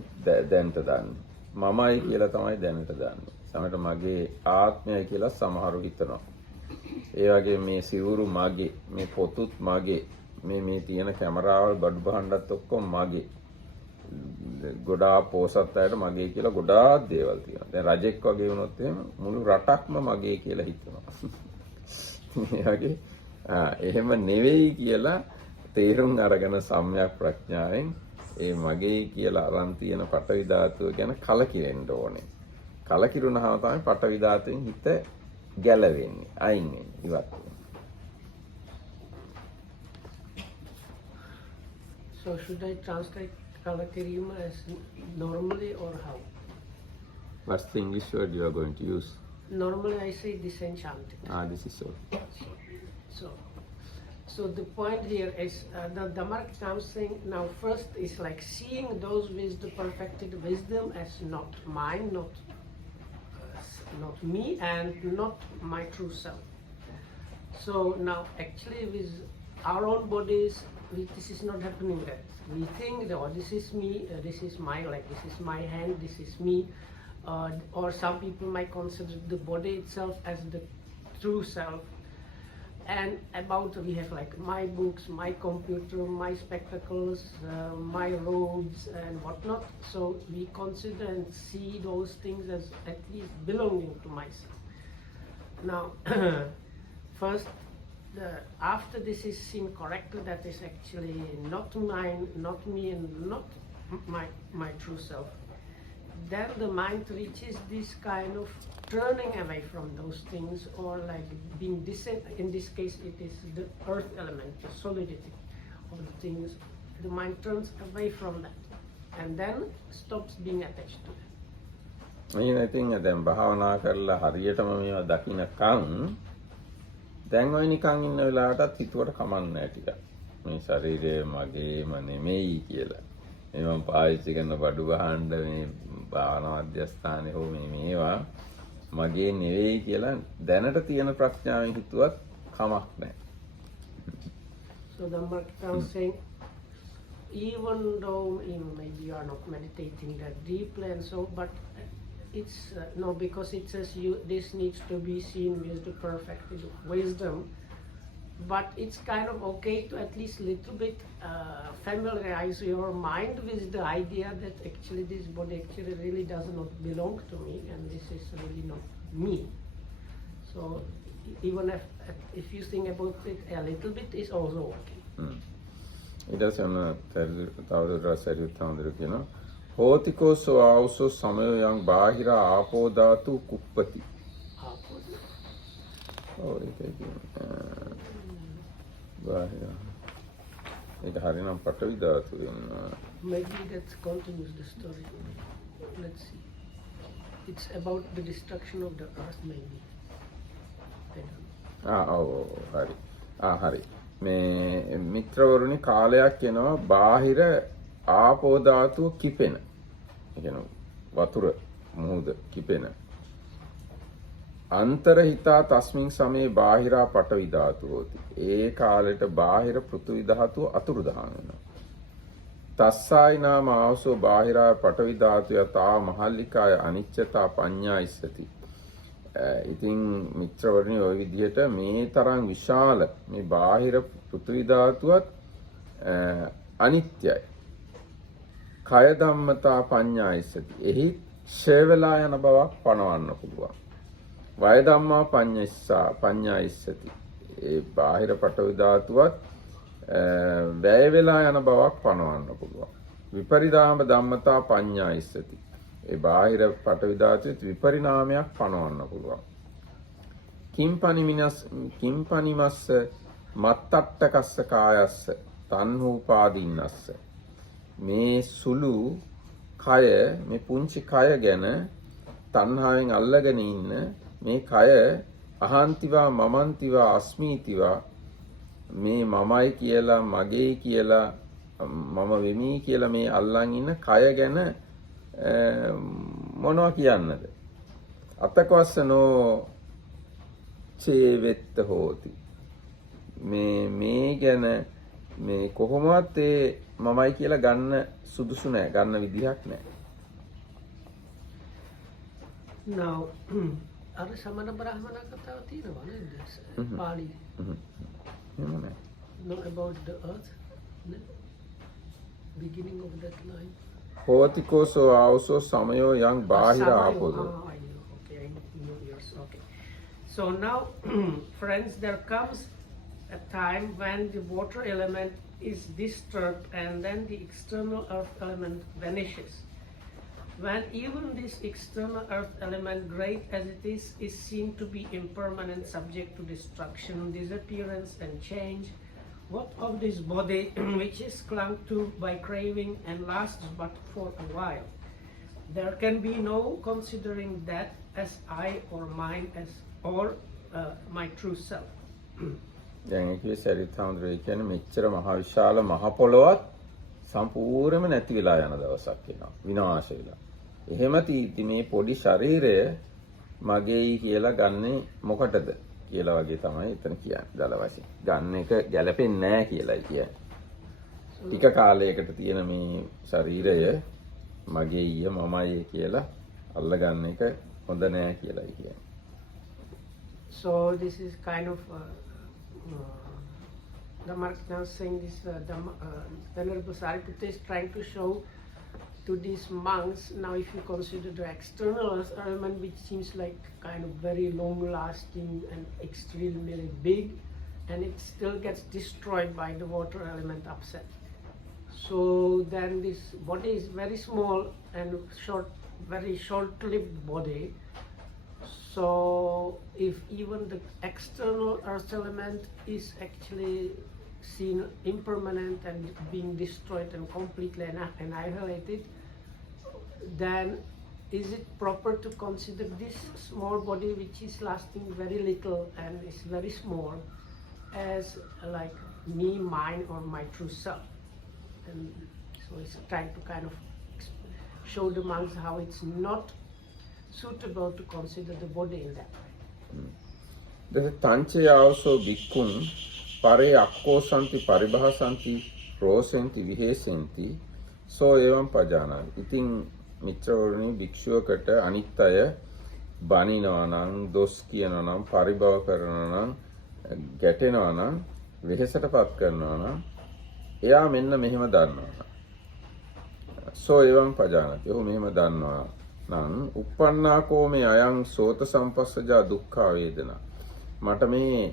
දැනට දන්නේ. මමයි කියලා තමයි දැනට දන්නේ. සමහරට මගේ ආත්මයයි කියලා සමහරු හිතනවා. ඒ වගේ මේ සිවුරු මගේ, මේ පොතුත් මගේ, මේ තියෙන කැමරාවල් බඩු බහන්නත් ඔක්කොම මගේ. ගොඩාක් පොසත් අයට මගේ කියලා ගොඩාක් දේවල් තියෙනවා. දැන් රජෙක් වගේ වුණොත් එහෙම මුළු රටක්ම මගේ කියලා හිතනවා. ඒ වගේ එහෙම නෙවෙයි කියලා තේරුම් අරගෙන සම්‍යක් ප්‍රඥාවෙන් ඒ මගේ කියලා අරන් තියෙන පඨවි ධාතුව ගැන කලකිරෙන්න ඕනේ. කලකිරුණාම තමයි පඨවි ධාතුවෙන් හිත ගැලවෙන්නේ, අයින් වෙන්නේ, ඉවත් වෙන්නේ. So should I translate kalakirima as normally or how? What's the English word you are going to use? Normally I say disenchanted. This is so. So the point here is the Dhammark comes saying now first is like seeing those with the perfected wisdom as not mine, not me, and not my true self. So now actually with our own bodies, this is not happening that. We think that oh, this is me, this is my leg, this is my hand, this is me, or some people might consider the body itself as the true self. And about we have like my books, my computer, my spectacles, my robes and whatnot. So we consider and see those things as at least belonging to myself. Now, first, after this is seen correctly, that is actually not mine, not me, and not my true self. Then the mind reaches this kind of turning away from those things, or like being in this case it is the earth element, the solidity of the things. The mind turns away from that and then stops being attached to that. I think දැන් භාවනා කරලා හරියටම මේවා දකින්නකම් දැන් ඔය නිකන් ඉන්න වෙලාවටත් හිතුවට කමන්නේ නැහැ ටිකක්. මේ ශරීරය මගේම නෙමෙයි කියලා. මේ මම පාවිච්චි කරන බඩු ගහන්න මේ භාවනා මධ්‍යස්ථානේ හෝ මේවා මගේ නෙවෙයි කියලා දැනට තියෙන ප්‍රඥාවෙන් හිතුවත් කමක් නැහැ. So the Dhammark saying even though maybe you are not meditating that deeply and so, but it's no, because it says this needs to be seen with the perfect wisdom. But it's kind of okay to at least little bit familiarize your mind with the idea that actually this body actually really does not belong to me, and this is really not me. So even if you think about it a little bit, is also okay. ඊට පස්සේ ඔන්න තවදුරටත් සරියුත් හාමුදුරුවෝ කියනවා හෝතිකෝසෝ ආවුසෝ සමයෝ යං බාහිර ආපෝ ධාතු කුප්පති. ඔව් ඒකයි කියන්නේ. බාහිර ඒක හරියනම් පඨවි ධාතු වෙනවා. Maybe that continues the story. Let's see. It's about the destruction of the earth, maybe. I don't know. ඔව් හරි. හරි. මේ මිත්‍රවරුනි කාලයක් එනවා බාහිර ආපෝ ධාතුව කිපෙන. ඒ කියන්නේ වතුර මුහුද කිපෙන. අන්තරහිතා තස්මින් සමේ බාහිරා පඨවි ධාතු හොති. ඒ කාලෙට බාහිර පෘථිවි ධාතුව අතුරුදහන් වෙනවා. තස්සායිනා මාවසෝ බාහිරා පඨවි ධාතුය තා මහල්ලිකාය අනිච්චතා පඤ්ඤා ඉස්සති. ඉතින් මිත්‍රවරුනි ওই විදිහට මේ තරම් විශාල මේ බාහිර පෘථිවි ධාතුවත් අනිත්‍යයි. කය ධම්මතා පඤ්ඤා ඉස්සති. එහි ඡය වෙලා යන බවක් පණවන්න පුළුවන්. වය ධම්මා පඤ්ඤා ඉස්සති. ඒ බාහිර පඨවි ධාතුවත් වැය වෙලා යන බවක් පණවන්න පුළුවන්. විපරිණාම ධම්මතා පඤ්ඤා ඉස්සති. ඒ බාහිර පඨවි ධාතුවේ විපරිණාමයක් පණවන්න පුළුවන්. කිම්පනිමස්ස මත්තට්ටකස්ස කායස්ස තණ්හූපාදීන්නස්ස. මේ සුළු කය මේ පුංචි කය ගැන තණ්හාවෙන් අල්ලගෙන ඉන්න මේ කය අහන්තිවා මමන්තිවා අස්මීතිවා මේ මමයි කියලා මගේ කියලා මම වෙමි කියලා මේ අල්ලන් ඉන්න කය ගැන මොනවා කියන්නද? අතකවස්සනෝ චේවෙත්ත හෝති. මේ ගැන මේ කොහොමවත් ඒ මමයි කියලා ගන්න සුදුසු නෑ, ගන්න විදිහක් නෑ. Now, අර සමන බ්‍රාහ්මණ කතාව තියෙනවා නේද? පාළි. එහෙම නෑ. Not about the earth. No? Beginning of that line. හෝතිකෝසෝ ආවසෝ සමයෝ යං බාහිර ආපෝද. Okay, I know yours. Okay. So now, friends, there comes a time when the water element is disturbed and then the external earth element vanishes. When even this external earth element, great as it is seen to be impermanent, subject to destruction, disappearance and change, what of this body which is clung to by craving and lasts but for a while? There can be no considering that as I or mine as or my true self. දැන් ඒකේ සරියුත් හාමුදුරුවෝ කියන්නේ මෙච්චර මහ විශාල මහ පොළොවත් සම්පූර්ණයෙන්ම නැති වෙලා යන දවසක් එනවා විනාශ වෙලා. එහෙම තීති මේ පොඩි ශරීරය මගේයි කියලා ගන්නෙ මොකටද කියලා වගේ තමයි එතන කියන්නේ දල වශයෙන්. ගන්න එක ගැලපෙන්නේ නැහැ කියලායි කියන්නේ. ටික කාලයකට තියෙන මේ ශරීරය මගේය මමයි කියලා අල්ල ගන්න එක හොඳ නැහැ කියලායි කියන්නේ. So this is kind of Dhammarkana saying this. Venerable Sariputta is trying to show to these monks. Now, if you consider the external element, which seems like kind of very long-lasting and extremely big, and it still gets destroyed by the water element upset. So then this body is very small and short, very short-lived body. So if even the external earth element is actually seen impermanent and being destroyed and completely annihilated, then is it proper to consider this small body which is lasting very little and is very small as like me, mine or my true self? And so it's trying to kind of show the monks how it's not suitable to consider the body in that way. තංචේ ආවසෝ බික්කුන් පරේ අක්කෝසන්ති පරිභාසන්ති රෝසෙන්ති විහෙසෙන්ති සෝ එවම් පජානාති. ඉතින් මිත්‍රවරුනි, භික්ෂුවකට අනිත් අය බනිනවා නම්, දොස් කියනවා නම්, පරිභව කරනවා නම්, ගැටෙනවා නම්, වෙහෙසටපත් කරනවා නම්, එයා මෙන්න මෙහෙම දන්නවා. සෝ එවම් පජානාති. ඔහු මෙහෙම දන්නවා නම් uppannā ko me ayang sota sampassajā dukkha වේදනා. මට මේ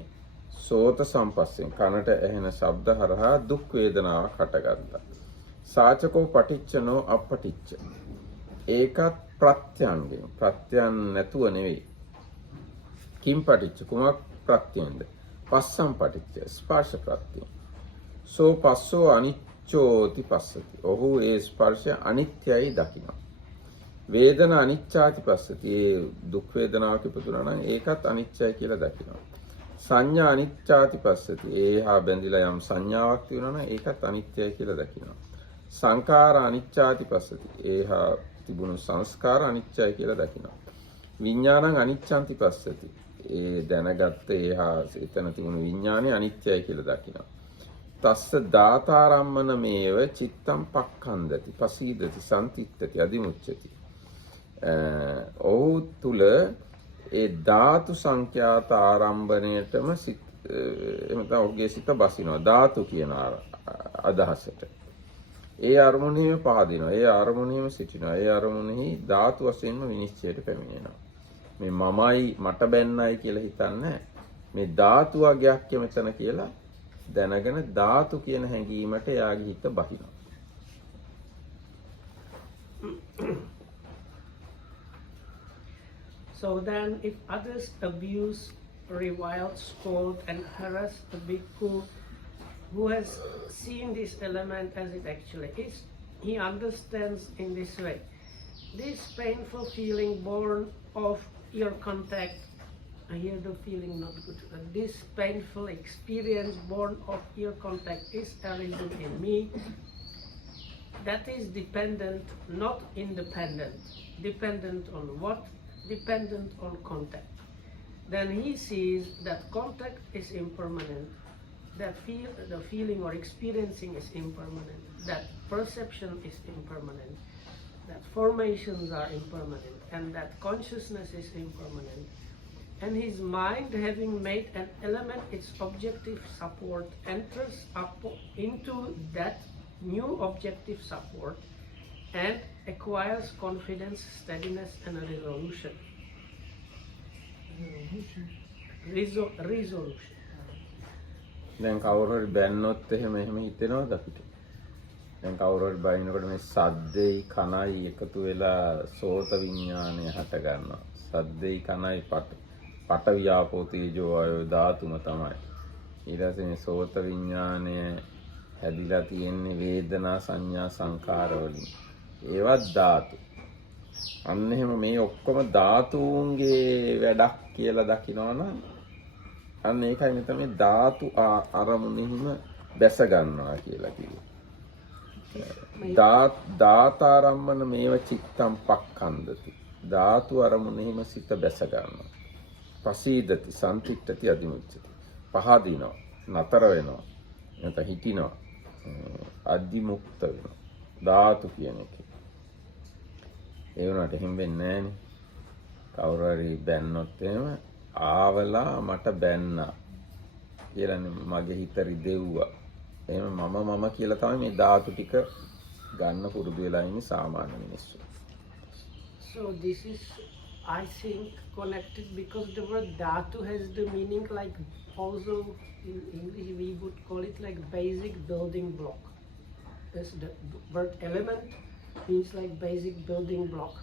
සෝත සම්පස්සෙන් කනට ඇහෙන ශබ්ද හරහා දුක් වේදනාවක් හටගත්තා. සාචකෝ පටිච්චනෝ අපටිච්ච. ඒකත් ප්‍රත්‍යංගෙන්, ප්‍රත්‍යයන් නැතුව නෙවෙයි. කිම් පටිච්ච, කුමක් ප්‍රත්‍යෙන්ද? පස්සම් පටිච්ච, ස්පර්ශ ප්‍රත්‍යයෙන්. සෝ පස්සෝ අනිච්චෝති පස්සති. ඔහු ඒ ස්පර්ශය අනිත්‍යයි දකිනවා. වේදන අනිච්චාති පස්සති. ඒ දුක් වේදනාවක් ඉපදුනා නම් ඒකත් අනිච්චයි කියලා දකිනවා. සංඥා අනිච්චාති පස්සති. ඒහා බැඳිලා යම් සංඥාවක් තියෙනවා නම් ඒකත් අනිත්‍යයි කියලා දකිනවා. සංඛාර අනිච්චාති පස්සති. ඒහා තිබුණු සංස්කාර අනිච්චයි කියලා දකිනවා. විඥානං අනිච්ඡන්ති පස්සති. ඒ දැනගත්ත ඒහා එතන තිබුණු විඥානේ අනිත්‍යයි කියලා දකිනවා. තස්ස දාතාරම්මන මේව චිත්තම් පක්ඛන්දති පසීදති සම්තිත්තති අදිමුච්ඡති. ඔහු තුල ඒ ධාතු සංඛ්‍යාත ආරම්භණයටම එහෙම තමයි ඔහුගේ සිත බසිනවා. ධාතු කියන අදහසට. ඒ අරමුණෙහිම පහදිනවා. ඒ අරමුණෙහිම සිටිනවා. ඒ අරමුණෙහි ධාතු වශයෙන්ම විනිශ්චයට පැමිණෙනවා. මේ මමයි මට බැන්නයි කියලා හිතන්නේ මේ ධාතු වර්ගයක් මෙතන කියලා දැනගෙන ධාතු කියන හැඟීමට එයාගේ හිත බහිනවා. So then, if others abuse, revile, scold, and harass the bhikkhu who has seen this element as it actually is, he understands in this way. This painful feeling born of ear contact, I hear the feeling not good. This painful experience born of ear contact is arisen in me. That is dependent, not independent. Dependent on what? Dependent on contact. Then he sees that contact is impermanent, that the feeling or experiencing is impermanent, that perception is impermanent, that formations are impermanent, and that consciousness is impermanent. And his mind, having made an element its objective support, enters up into that new objective support and acquires confidence, steadiness, and a resolution. Resolution. දැන් කවුරු හරි බැන්නොත් එහෙම හිතෙනවද අපිට? දැන් කවුරු හරි බයිනකොට මේ සද්දේ කනයි එකතු වෙලා සෝත විඥානය හට ගන්නවා. සද්දේ කනයි පට වියාපෝ තේජෝ ආයෝ ධාතුම තමයි. ඊට පස්සේ මේ සෝත විඥානය හැදිලා තියෙන්නේ වේදනා සංඥා සංකාර වලින්. ඒවත් ධාතු. අන්න එහෙම මේ ඔක්කොම ධාතුන්ගේ වැඩක් කියලා දකිනවනම් අන්න ඒකයි මෙතන මේ ධාතු අරමුණෙහිම බැස ගන්නවා කියලා කිව්වේ. ධාතාරම්මන මේව චිත්තම් පක්ඛන්දති. ධාතු අරමුණෙහිම සිත බැස ගන්නවා. පසීදති සම්තිත්තති අදිමුච්ඡති. පහදිනවා, නතර වෙනවා, නැත්නම් හිටිනවා, අදිමුක්ත වෙනවා. ධාතු කියන එක. ඒ වුණාට එහෙම වෙන්නේ නැහනේ. කවුරු හරි බැන්නොත් එහෙම ආවලා මට බැන්නා කියලානේ මගේ හිත රිදෙව්වා. එහෙම මම කියලා තමයි මේ ධාතු ටික ගන්න පුරුදු වෙලා ඉන්නේ සාමාන්‍ය මිනිස්සු. So this is, I think, connected because the word dhatu has the meaning like, also in English we would call it like basic building block. This the word element means like basic building block.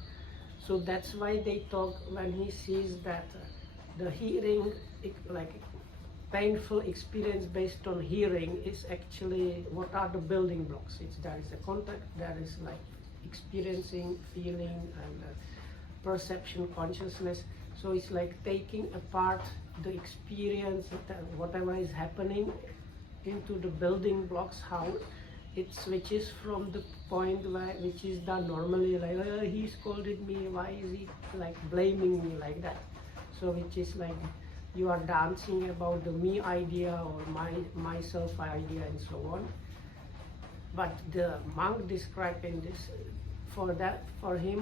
So that's why they talk when he sees that the hearing, like painful experience based on hearing, is actually what are the building blocks. There is a contact, there is like experiencing, feeling, and perception, consciousness. So it's like taking apart the experience, whatever is happening, into the building blocks, how it switches from the point which is done normally, like he scolded me, why is he like blaming me like that? So which is like you are dancing about the me idea or myself idea and so on. but the monk describing this, for him,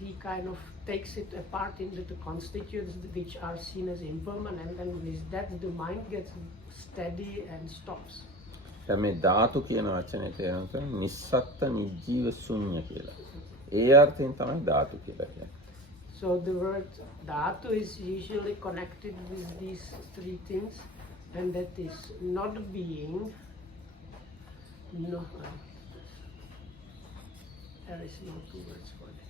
he kind of takes it apart into the constituents which are seen as impermanent, and with that the mind gets steady and stops. දැන් මේ ධාතු කියන වචනේ තේරුම් ගන්න නිස්සත්ත නිජීව ශුන්‍ය කියලා. ඒ අර්ථයෙන් තමයි ධාතු කියලා කියන්නේ. So the word dhatu is usually connected with these three things, and that is not being, no, there is no two words for it.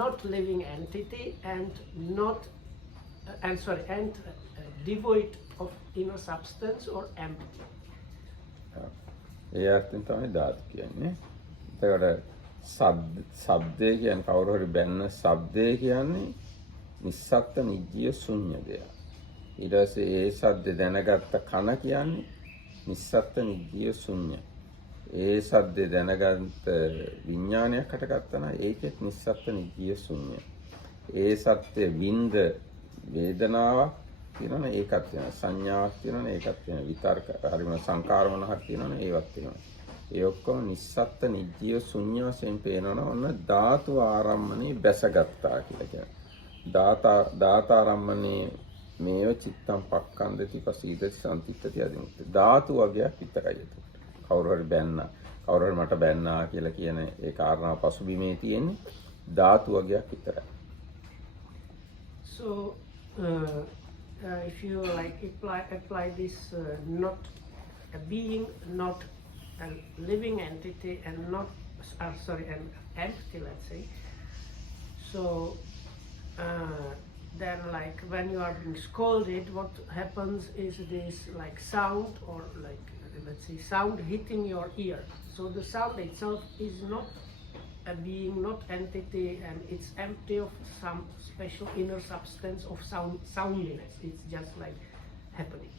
Not living entity and devoid of inner substance or empty. ඒ අර්ථයෙන් තමයි ධාතු කියන්නේ. එතකොට ශබ්දය කියන්නේ කවුරු හරි බැන්න ශබ්දය කියන්නේ නිස්සත්ත නිජීව ශුන්‍ය දෙයක්. ඊට පස්සේ ඒ ශබ්ද දැනගත්ත කන කියන්නේ නිස්සත්ත නිජීව ශුන්‍ය. ඒ ශබ්ද දැනගත්ත විඥානයක් හටගත්තා නම් ඒකෙත් නිස්සත්ත නිජීව ශුන්‍ය. ඒ සත්‍ය විඳ වේදනාවක් තියෙනවනේ ඒකත් වෙනවා. සංඥාවක් තියෙනවනේ ඒකත් වෙනවා. විතර්ක හරිම සංකාර මොනහක් තියෙනවනේ ඒවත් වෙනවා. ඒ ඔක්කොම නිස්සත්ත නිජීව ශුන්‍ය වශයෙන් පේනවනේ ඔන්න ධාතු ආරම්මනේ බැසගත්තා කියලා කියන්නේ. දාතාරම්මනේ මේව චිත්තම් පක්ඛන්දති පසීදති සම්තිත්තති අදිමුක්ති. ධාතු වගේක් විතරයි ඒක. කවුරු හරි බැන්නා කවුරු හරි මට බැන්නා කියලා කියන ඒ කාරණාව පසුබිමේ තියෙන්නේ ධාතු වගේක් විතරයි. So if you like apply this not a being, not a living entity, and not an empty, let's say. So then like when you are being scolded, what happens is this like sound, or like let's say sound hitting your ear. So the sound itself is not a being, not entity, and it's empty of some special inner substance of soundiness. It's just like happening.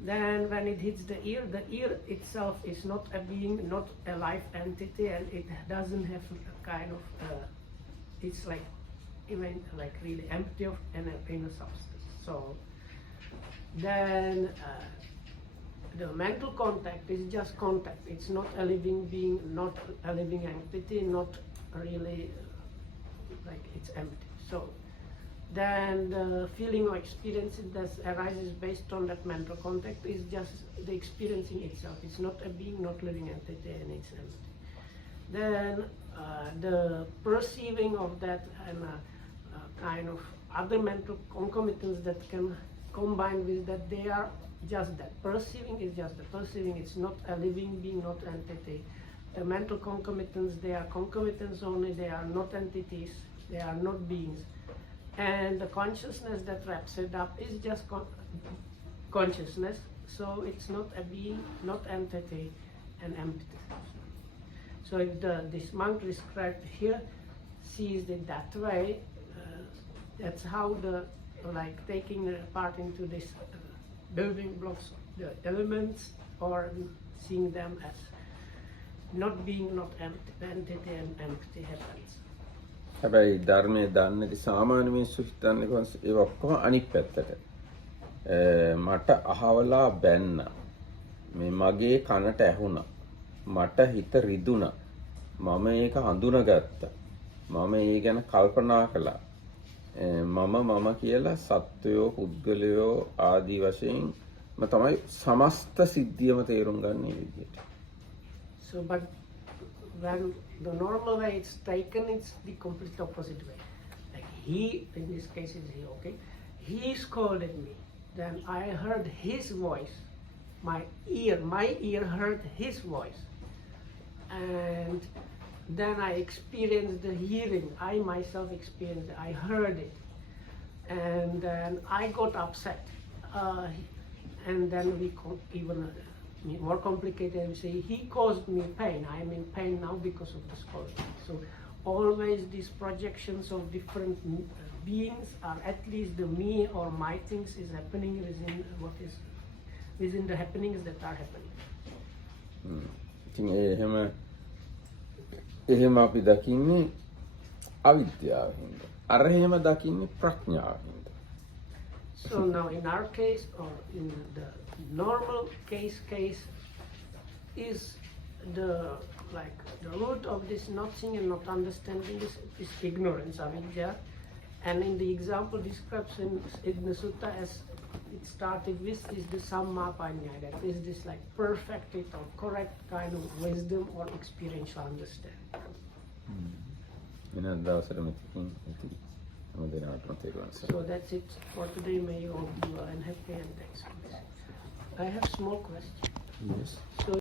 Then when it hits the ear itself is not a being, not a life entity, and it doesn't have a kind of it's like even like really empty of inner substance. So then the mental contact is just contact. It's not a living being, not a living entity, not really like it's empty. So then the feeling or experience that arises based on that mental contact is just the experiencing itself. It's not a being, not living entity, and it's empty. Then the perceiving of that and kind of other mental concomitants that can combine with that, they are just that. Perceiving is just the perceiving. It's not a living being, not entity. The mental concomitants, they are concomitants only. They are not entities. They are not beings. And the consciousness that wraps it up is just consciousness. So it's not a being, not entity, and empty. So if this monk described here sees it that way, that's how the like taking part into this building blocks, the elements, or seeing them as not being, not entity, and empty happens. හැබැයි ධර්මයේ දන්නේ සාමාන්‍ය මිනිස්සු හිතන්නේ කොහොමද ඒ ඔක්කොම අනිත් පැත්තට. මට අහවලා බැන්නා. මේ මගේ කනට ඇහුණා. මට හිත රිදුණා. මම ඒක හඳුනාගත්තා. මම ඒ ගැන කල්පනා කළා. මම කියලා සත්වයෝ පුද්ගලයෝ ආදී වශයෙන් තමයි සමස්ත සිද්ධියම තේරුම් ගන්න විදියට. So but when the normal way it's taken, it's the complete opposite way. Like he, in this case is he, okay? He scolded me. Then I heard his voice. My ear heard his voice. And then I experienced the hearing. I myself experienced it. I heard it. And then I got upset. And then we even more complicated and say, he caused me pain. I am in pain now because of the scolding. So always these projections of different beings are at least the me or my things is happening within the happenings that are happening. ඉතින් එහෙම අපි දකින්නේ අවිද්‍යාවෙන්ද. අර එහෙම දකින්නේ ප්‍රඥාවෙන්ද. So now in our case, or in the normal case is the root of this not seeing and not understanding is ignorance, avidya. And in the example describes in the sutta as it started with is the sammapanya, that is this like perfected or correct kind of wisdom or experiential understanding. වෙන දවසට මෙතකින් ඇති හැම දිනකටම තේරුවන් සරණයි. So that's it for today. May you all be well and happy, and thanks for this. I have small question. Yes. So